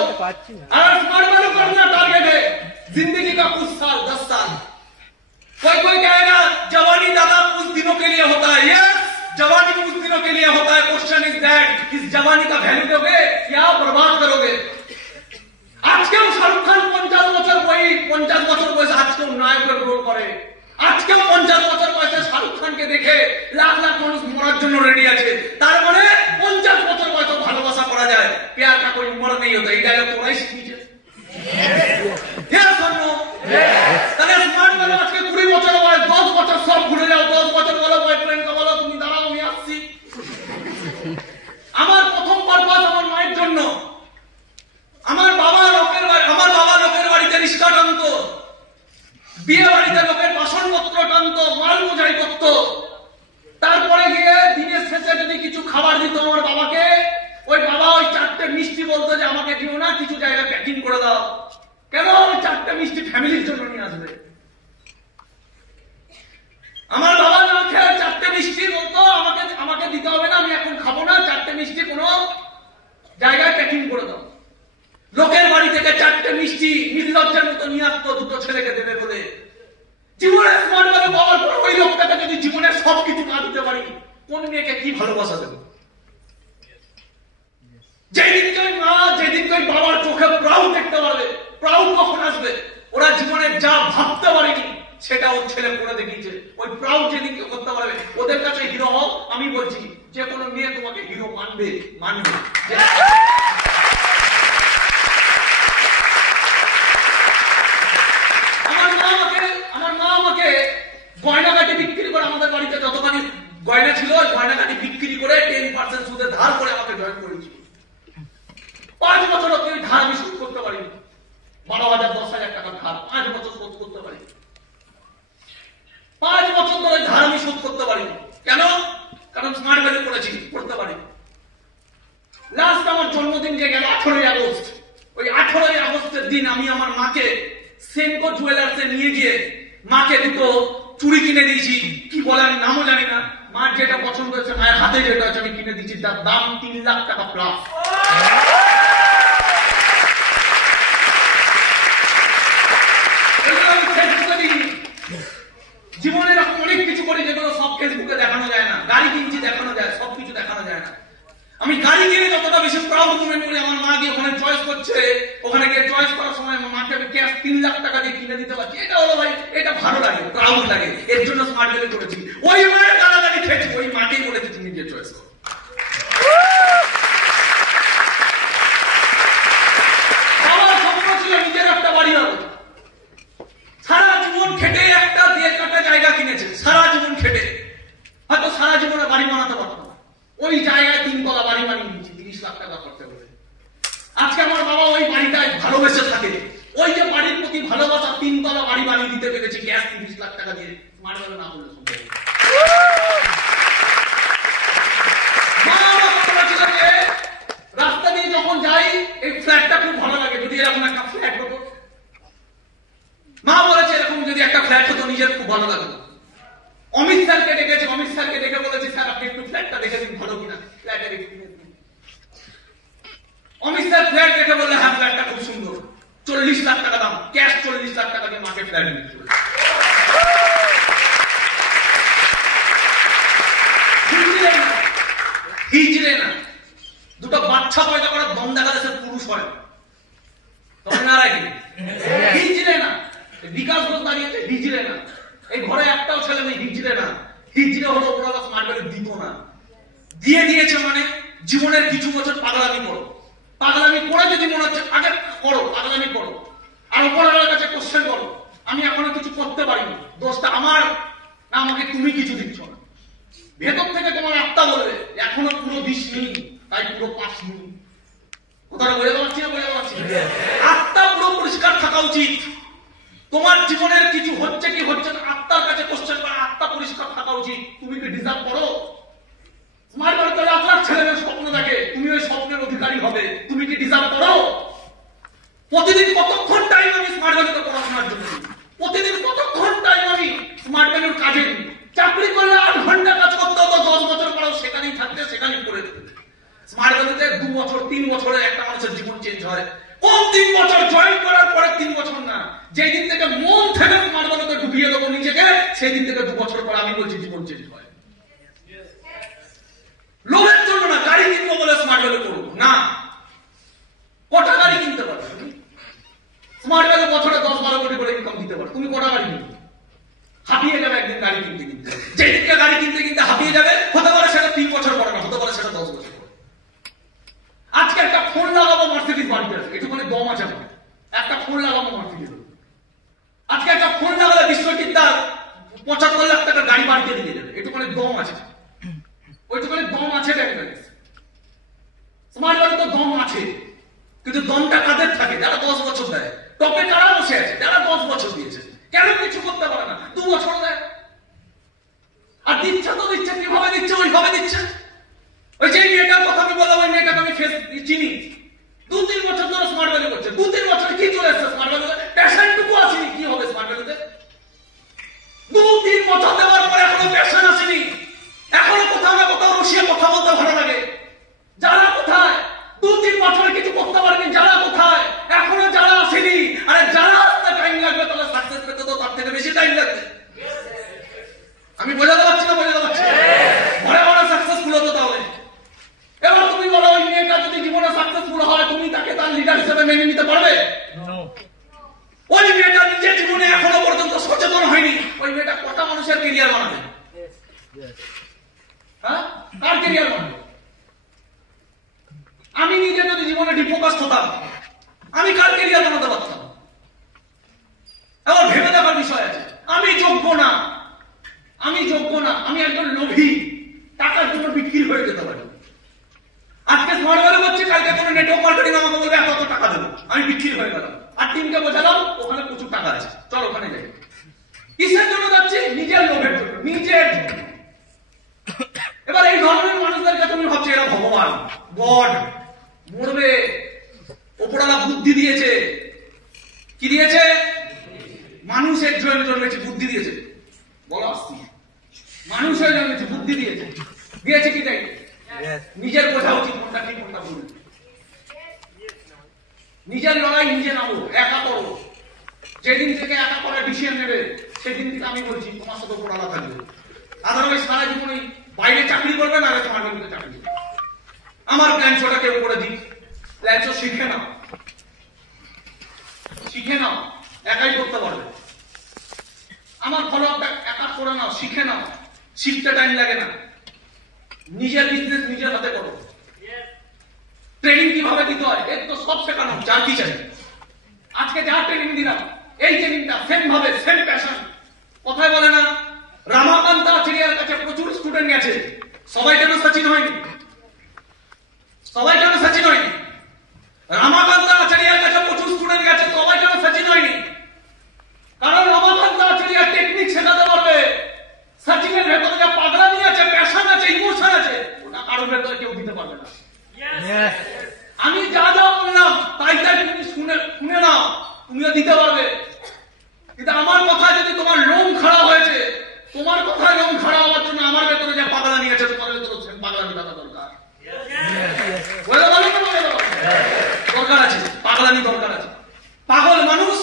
अगर स्मार्ट वैल्यू करना टारगेट है जिंदगी का कुछ साल, 10 साल। कोई कहेगा जवानी दादा कुछ दिनों के लिए होता है। यस, जवानी कुछ दिनों के लिए होता है। क्वेश्चन इज दैट इस जवानी का वैल्यू दोगे या बर्बाद करोगे? আজকেও শাহরুখ খান 50 বছর বয়স, 50 বছর বয়সে আজকেও নায়কের রোল করে। আজকেও 50 বছর বয়সে শাহরুখ খানকে দেখে লাখ লাখ মানুষ মরার জন্য রেডি আছে। তার মানে 50 বছর বয়সে ভালোবাসা করা যায়। প্যার কা কোই উম্র নেই होता। এই ডায়লগ তোরাই শিখিয়েছে। তাহলে স্মার্ট ভ্যালু আজকে 20 বছর বয়স, 10 বছর সব ভুলে যাও। 10 বছর বলো বয়ফ্রেন্ডকে বলো তুমি দাঁড়াও আমি আসছি। আমার প্রথম পারপাস আমার মায়ের জন্য। আমার বাবা লোকের বাড়িতে রিক্সা টানতো, বিয়ে বাড়িতে লোকের বাসনপত্র টানতো, মাল বোঝাই করতো। তারপরে গিয়ে দিনের শেষে যদি কিছু খাবার দিত আমার বাবাকে, ওই বাবা ওই 4টে মিষ্টি বলতো যে আমাকে দিও না, কিছু জায়গা প্যাকিং করে দাও। কেন? ওই 4টে মিষ্টি ফ্যামিলির জন্য নিয়ে আসবে। আমার বাবা না খেয়ে 4টে মিষ্টি বলতো আমাকে দিতে হবে না, আমি এখন খাবো না, 4টে মিষ্টি কোনো জায়গায় প্যাকিং করে দাও। লোকের বাড়ি থেকে 4টে মিষ্টি নির্লজ্জের মতো নিয়ে আসতো দুটো ছেলেকে দেবে বলে। জীবনের স্মার্ট ভ্যালু পাওয়ার পর ওই লোকটাকে যদি জীবনের সবকিছু না দিতে পারি, কোন মেয়েকে কি ভালোবাসা দেবে? যেদিনকে বাবার চোখে প্রাউড দেখতে পারবে, প্রাউড কখন আসবে? ওরা জীবনে যা ভাবতে পারেনি সেটা ওর ছেলে করে দেখিয়েছে। ওই প্রাউড যেদিনকে করতে পারবে, ওদের কাছে হিরো হও। আমি বলছি যে কোনো মেয়ে তোমাকে হিরো মানবে। আমার মা আমাকে গয়নাগাটি বিক্রি করে, আমাদের বাড়িতে যতখানি গয়না ছিল ওই গয়নাগাটি বিক্রি করে 10% সুদে ধার করে আমাকে জয়েন করেছিল। 5 বছর অব্দি ধার আমি শোধ করতে পারিনি। 12,000 10,000 টাকা ধার 5 বছর শোধ করতে পারিনি। 5 বছর ধরে ধার আমি শোধ করতে পারিনি। কেন? কারণ স্মার্ট ভ্যালু করেছি, করতে পারিনি। লাস্ট আমার জন্মদিন যে গেল 18 আগস্ট, ওই 18 আগস্টের দিন আমি আমার মাকে সেনকো জুয়েলার্সে নিয়ে গিয়ে মাকে দুটো চুড়ি কিনে দিয়েছি। কি বলে আমি নামও জানি না। মার যেটা পছন্দ হয়েছে, মায়ের হাতে যেটা আছে আমি কিনে দিয়েছি, তার দাম 3 লাখ টাকা প্লাস। বলছে ওখানে গিয়ে চয়েস করার সময় মাকে আমি ক্যাশ 3 লাখ টাকা দিয়ে কিনে দিতে পারছি, এটা হলো ভাই, এটা ভালো লাগে, প্রাউড লাগে, এর জন্য স্মার্ট ভ্যালু করেছি। ওই মায়ের গালাগালি খেয়েছি, ওই মাকেই বলেছি তুমি নিজে চয়েস করো। আমার স্বপ্ন ছিল নিজের একটা বাড়ি হবে, সারা জীবন খেটে একটা 1.5 কাঠা জায়গা কিনেছে, সারা জীবন খেটে, হয়তো সারা জীবনে বাড়ি বানাতে পারতো না, ওই জায়গায় 3 তলা বাড়ি বানিয়ে দিয়েছি 30 লাখ টাকা খরচা করে। আজকে আমার বাবা ওই বাড়িটায় ভালোবেসে থাকে, ওই যে বাড়ির প্রতি ভালোবাসা, 3 তলা বাড়ি বানিয়ে দিতে পেরেছি গ্যাস 30 লাখ টাকা দিয়ে, স্মার্ট ভ্যালু না বললে সম্ভব। মা আমার কথা ছিল যে রাস্তা দিয়ে যখন যাই এই ফ্ল্যাটটা খুব ভালো লাগে, যদি এরকম একটা ফ্ল্যাট হতো। মা বলেছে এরকম যদি একটা ফ্ল্যাট হতো নিজের খুব ভালো লাগতো। অমিত স্যারকে ডেকেছে, অমিত স্যারকে ডেকে বলেছে স্যার আপনি একটু ফ্ল্যাটটা দেখে দিন ভালো কিনা, ফ্ল্যাটের এক্সপিরিয়েন্স। অমিত স্যার ফ্ল্যাট দেখে বললে হ্যাঁ ফ্ল্যাটটা খুব সুন্দর, 40 লাখ টাকা দাম, ক্যাশ 40 লাখ টাকা দিয়ে মাকে ফ্ল্যাট বিক্রি করে। হিজড়ে না, দুটো বাচ্চা পয়দা করার দম দেখা যাচ্ছে পুরুষ হয় তখন না রাখি, হিজড়ে না, বিকাশ ঘোষ দাঁড়িয়েছে হিজড়ে না, এই ঘরে একটাও ছেলে নেই হিজড়ে না, হিজড়ে হলো ওপরওয়ালা স্মার্ট ভ্যালু দিত না, দিয়ে দিয়েছে মানে জীবনের কিছু বছর পাগলামি করো, পাগলামি করে যদি মনে হচ্ছে আগে করো, পাগলামি করো, আর ওপরওয়ালার কাছে কোশ্চেন করো আমি এখনো কিছু করতে পারিনি, দোষটা আমার না আমাকে তুমি কিছু দিচ্ছ না। ভেতর থেকে তোমার আত্মা বলবে এখনো পুরো দিসনি তাই পুরো পাসনি। কথাটা বোঝাতে পারছি না, বোঝাতে পারছি না? আত্মা পুরো পরিষ্কার থাকা উচিত। তোমার জীবনের কিছু হচ্ছে কি হচ্ছে না আত্মার কাছে কোশ্চেন করা, আত্মা পরিষ্কার থাকা উচিত। তুমি কি ডিজার্ভ করো? স্মার্ট ভ্যালু তো আপনার ছেলেমেয়ের স্বপ্ন দেখে, তুমি ওই স্বপ্নের অধিকারী হবে, তুমি কি ডিজার্ভ করো? প্রতিদিন কতক্ষণ টাইম আমি স্মার্ট ভ্যালুতে পড়াশোনার জন্য, প্রতিদিন কতক্ষণ টাইম আমি স্মার্ট ভ্যালুর কাজে দিই। চাকরি করলে 8 ঘন্টা কাজ করতে হতো, 10 বছর পরেও সেখানেই থাকতে, সেখানেই করে দিতে। স্মার্ট ভ্যালুতে 2 বছর 3 বছরে একটা মানুষের জীবন চেঞ্জ হয়। কোন 3 বছর জয়েন করার পরে 3 বছর না, যেই দিন থেকে মন থেকে স্মার্ট ভ্যালুতে ডুবিয়ে দেবো নিজেকে, সেই দিন থেকে 2 বছর পরে আমি বলছি জীবন চেঞ্জ হয়। লোভের জন্য না, গাড়ি কিনবো বলে স্মার্ট ভ্যালু করবো না। কটা গাড়ি কিনতে পারবে তুমি? স্মার্ট ভ্যালু বছরে 10-12 কোটি করে ইনকাম দিতে পারো, তুমি কটা গাড়ি কিনবে? হাঁপিয়ে যাবে একদিন গাড়ি কিনতে কিনতে, যেদিনকে গাড়ি কিনতে কিনতে হাঁপিয়ে যাবে, হতে পারে সেটা 3 বছর পরে না, হতে পারে সেটা 10 বছর পরে। আজকে একটা ফোন লাগাবো মার্সিডিজ বাড়িতে আছে, একটুখানি দম আছে আমার, একটা ফোন লাগাবো মার্সিডিজ। আজকে একটা ফোন লাগালে বিশ্বজিৎ দাস 75 লাখ টাকার গাড়ি বাড়িতে দিয়ে যাবে, একটুখানি দম আছে, ওইটুখানি দম আছে। স্মার্ট ভ্যালু তো দম আছে, কিন্তু দমটা কাদের থাকে? যারা 10 বছর দেয়। টপে কারা বসে আছে? যারা 10 বছর দিয়েছে। কেন কিছু করতে পারে না? 2 বছর দেয়। আর দিচ্ছে তো দিচ্ছে, কিভাবে দিচ্ছে? ওইভাবে দিচ্ছে। ওই যে মেয়েটার কথা আমি বললাম, ওই মেয়েটাকে আমি ফেস চিনি, 2-3 বছর ধরে স্মার্ট ভ্যালু করছে। 2-3 বছর কি চলে এসছে স্মার্ট ভ্যালুতে? প্যাশনটুকু আসেনি, কি হবে স্মার্ট ভ্যালুতে? 2-3 বছর দেওয়ার পরে এখনো প্যাশন আসেনি, এখনো কোথাও না কোথাও রসিয়ে কথা বলতে ভালো লাগে। যারা কোথায় 2-3 বছরে কিছু করতে পারেনি, যারা কোথায় এখনো যারা আসেনি, আরে যারা আসতে টাইম লাগবে তাহলে সাকসেস পেতে তো তার থেকে বেশি টাইম লাগবে। আমি বোঝাতে পারছি না, বোঝাতে পারছি ঘরে ঘরে সাকসেসফুল হতো তাহলে। এবার তুমি বলো ওই মেয়েটা যদি জীবনে সাকসেসফুল হয়, তুমি তাকে তার লিডার হিসেবে মেনে নিতে পারবে? ওই মেয়েটা নিজের জীবনে এখনো পর্যন্ত সচেতন হয়নি, ওই মেয়েটা কটা মানুষের ক্যারিয়ার বানাবে? হ্যাঁ, কার ক্যারিয়ার বানাবে? আমি নিজে যদি জীবনে ডিফোকাস হতাম, আমি কার ক্যারিয়ার বানাতে পারতাম? এবার ভেবে দেখার বিষয় আছে। আমি যোগ্য না, আমি যোগ্য না, আমি একজন লোভী, টাকার জন্য বিক্রি হয়ে যেতে পারি। আজকে স্মার্ট ভ্যালু করছি, কালকে কোনো নেটওয়ার্ক মার্কেটিং আমাকে বলবে এত টাকা দেবো, আমি বিক্রি হয়ে গেলাম। আর টিমকে বোঝালাম ওখানে প্রচুর টাকা আছে, চল ওখানে যাই। কিসের জন্য যাচ্ছি? নিজের লোভের জন্য, নিজের জন্য। এবার এই ধরনের মানুষদেরকে তুমি ভাবছো এরা ভগবান, গড, মরবে। ওপরওয়ালা বুদ্ধি দিয়েছে, কি দিয়েছে? মানুষের জন্য জন্মেছে, বুদ্ধি দিয়েছে। বলো আসছি, মানুষের জন্মেছে, বুদ্ধি দিয়েছে। দিয়েছে কি তাই? নিজের বোঝা উচিত কোনটা ঠিক কোনটা ভুল। নিজের লড়াই নিজে নামো, একা করো। যেদিন থেকে একা করার ডিসিশন নেবে, সেদিন থেকে আমি বলছি তোমার সাথে ওপরওয়ালা থাকবে। আদারওয়াইজ সারা জীবনে বাইরে চাকরি করবে না, তোমার চাকরি। আমার প্ল্যান শোটা কেউ করে দিই, প্ল্যান শো শিখে নাও। শিখে নাও, একাই করতে পারবে। আমার ফলোআপটা একা করে নাও, শিখে নাও, শিখতে টাইম লাগে না। নিজের বিজনেস নিজের হাতে করো। ট্রেনিং কিভাবে দিতে হয় এর তো সব শেখানো, যার কি চাই। আজকে যা ট্রেনিং দিলাম, এই ট্রেনিংটা সেম ভাবে, সেম প্যাশন। কথায় বলে না, রামাকান্ত আচার্যের কাছে প্রচুর স্টুডেন্ট গেছে, সবাই কেন সচিন হয়নি? সবাই কেন সচিন হয়নি? রামাকান্ত আচার্যের কাছে প্রচুর স্টুডেন্ট গেছে, সবাই কেন সচিন হয়নি? কারণ রামাকান্ত আচার্য টেকনিক শেখাতে পারবে। সচিনের ভেতরে যা পাগলামি আছে, প্যাশন আছে, ইমোশন আছে, ওটা কারোর ভেতরে কেউ দিতে পারবে না। আমি যা যা বললাম তাই তাই তুমি শুনে নাও, তুমিও দিতে পারবে। কিন্তু আমার কথা যদি তোমার লোম খাড়া হয়েছে, তোমার কথায় লোম খাড়া হওয়ার জন্য আমার ভেতরে যা পাগলামি আছে, তোমার ভেতরে পাগলামি থাকা দরকার। দরকার আছে, পাগলামি দরকার আছে। পাগল মানুষ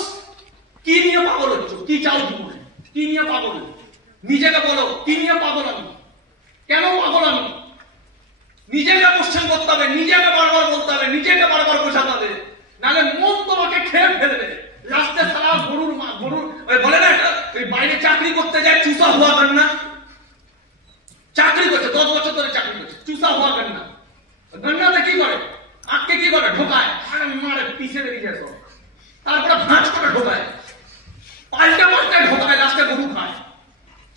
কি নিয়ে পাগল হচ্ছ? কি চাও জীবনে? কি নিয়ে পাগল? নিজেকে বলো, কি নিয়ে পাগল আমি? কেন পাগল আমি? নিজেকে কোশ্চেন করতে হবে, নিজেকে বারবার বলতে হবে, নিজেকে বারবার বোঝাতে হবে, নাহলে মন তোমাকে খেয়ে ফেলবে। লাস্টে সারা গরুর বলে না, ওই বাইরে চাকরি করতে যায়, চুষা হওয়া করেন না। চাকরি করছে 10 বছর ধরে চাকরি করছে, চুষা হওয়া করেন না। গন্নাতে কি করে? আটকে কি করে? ঢোকায়, মারে পিছে বেরিয়ে যায় সব। তারপরে ভাঁজ করে ঢোকায়, পাল্টে পাল্টে ঢোকায়, লাস্টে গরু খায়।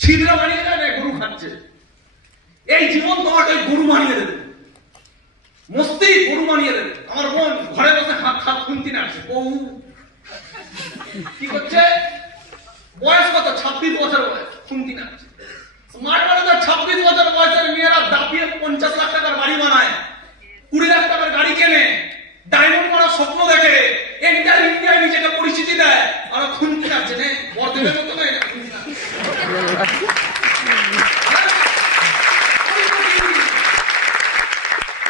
ছিদ্র বানিয়ে যায়, গরু খাচ্ছে। এই জীবন তোমাকে ওই গরু বানিয়ে দেবে, মস্তি গরু বানিয়ে দেবে। আমার বোন ঘরে বসে খাত খুনতি নাড়ছে, বউ কি করছে? বয়স কত? 26 বছর বয়স, খুনতি নাড়ছে। স্মার্ট মানে 26 বছর বয়সের মেয়েরা দাপিয়ে 50 লাখ টাকার বাড়ি বানায়, 20 লাখ টাকার গাড়ি কেনে, ডায়মন্ড মারার স্বপ্ন দেখে, এন্টার ইন্ডিয়ায় নিজেকে পরিচিতি দেয়, আর খুনতি নাড়ছে। নে বর্তমানের মতো নয়,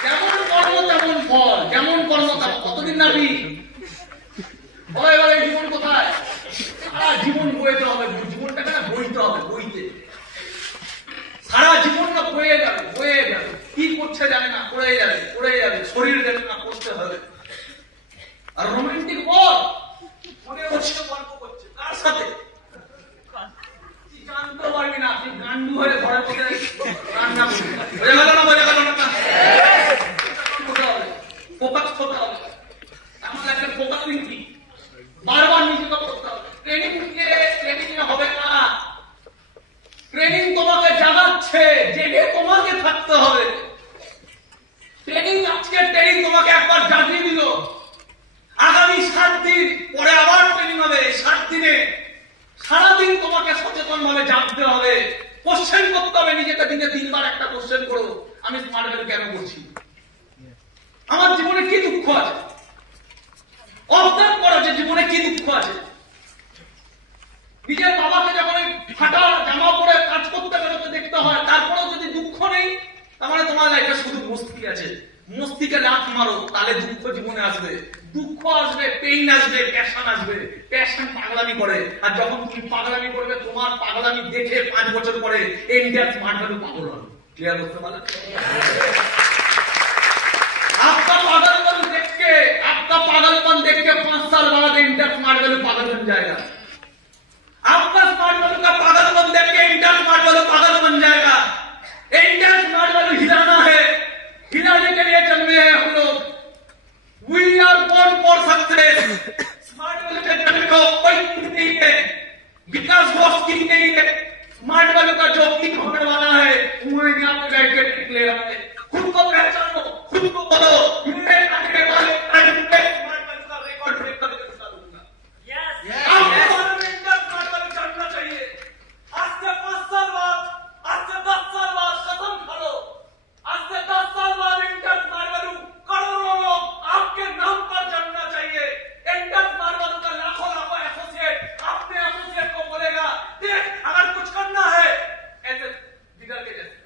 যেমন কর্ম তেমন ফল, যেমন কর্ম তেমন। কতদিন নাবি বলে বলে জীবন কোথায়? সারা জীবন বইতে হবে, জীবনটাকে না বইতে হবে, বইতে সারা জীবনটা বয়ে যাবে, বয়ে যাবে। কি করছে জানে না, পড়ে যাবে, পড়ে যাবে, শরীর জানে না, করতে হবে। আর রোমান্টিক বল মনে হচ্ছে গল্প করছে, কার সাথে জানতে পারবি না। তুই গান্ডু হয়ে ঘরে বসে রান্না করবি, বোঝা গেল না? বোঝা গেল না? ফোকাস করতে হবে। আমার একটা ফোকাসিং কি, বারবার নিজেকে করতে হবে। ট্রেনিং হবে না, ট্রেনিং তোমাকে জাগাচ্ছে, জেগে তোমাকে থাকতে হবে। ট্রেনিং, আজকে ট্রেনিং তোমাকে একবার জাগিয়ে দিল, আগামী 7 দিন পরে আবার ট্রেনিং হবে। 7 দিনে সারাদিন তোমাকে সচেতন ভাবে জাগতে হবে, কোশ্চেন করতে হবে নিজেকে। দিনে 3 বার একটা কোশ্চেন করো, আমি স্মার্ট ভ্যালু কেন করছি? আমার জীবনে কি দুঃখ আছে? অবজার্ভ করা যে জীবনে কি দুঃখ আছে। নিজের বাবাকে যখন ফাটা জামা পরে কাজ করতে বেরোতে দেখতে হয়, তারপরেও যদি দুঃখ নেই, তার মানে তোমার লাইফে শুধু মস্তি আছে। মস্তিকে লাফ মারো, তাহলে দুঃখ জীবনে আসবে। দুঃখ আসবে, পেইন আসবে, প্যাশন আসবে। প্যাশন পাগলামি করে, আর যখন তুমি পাগলামি করবে, তোমার পাগলামি দেখে 5 বছর পরে ইন্ডিয়ার স্মার্ট ভ্যালু পাগল হবে। ক্লিয়ার করতে পারলে? आपका पागलपन देख के 5 साल बाद इंटर स्मार्ट वैल्यू पागल बन जाएगा। आपका स्मार्ट वैल्यू का पागलपन देख के इंटर स्मार्ट वैल्यू पागल बन जाएगा। इंटर स्मार्ट वैल्यू हिलाना है, हिलाने के लिए जन्मे हैं हम लोग। We are born for success. Smart value के जन्म को कोई नहीं है, विकास बॉस की नहीं है। स्मार्ट वैल्यू का जो किक होने वाला है, वो यहाँ पे बैठ के टिक ले रहा है। खुद को पहचानो, खुद को बोलो, मैं आने वाले टाइम पे स्मार्ट वैल्यू का रिकॉर्ड ब्रेक करके दिखाऊंगा। आपको बारे में इंटर स्मार्ट वैल्यू जानना चाहिए। आज से 5 साल बाद, आज से 10 साल बाद कसम खा लो, आज से 10 साल बाद इंटर स्मार्ट वैल्यू करोड़ों लोग आपके नाम पर जानना चाहिए। इंटर स्मार्ट वैल्यू का लाखों एसोसिएट अपने एसोसिएट को बोलेगा, देख अगर कुछ करना है ऐसे बिगड़ के जैसे।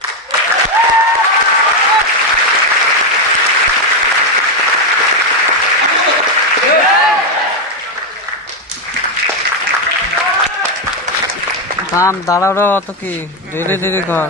দাঁড়াও, অত কি ধীরে ধীরে কর।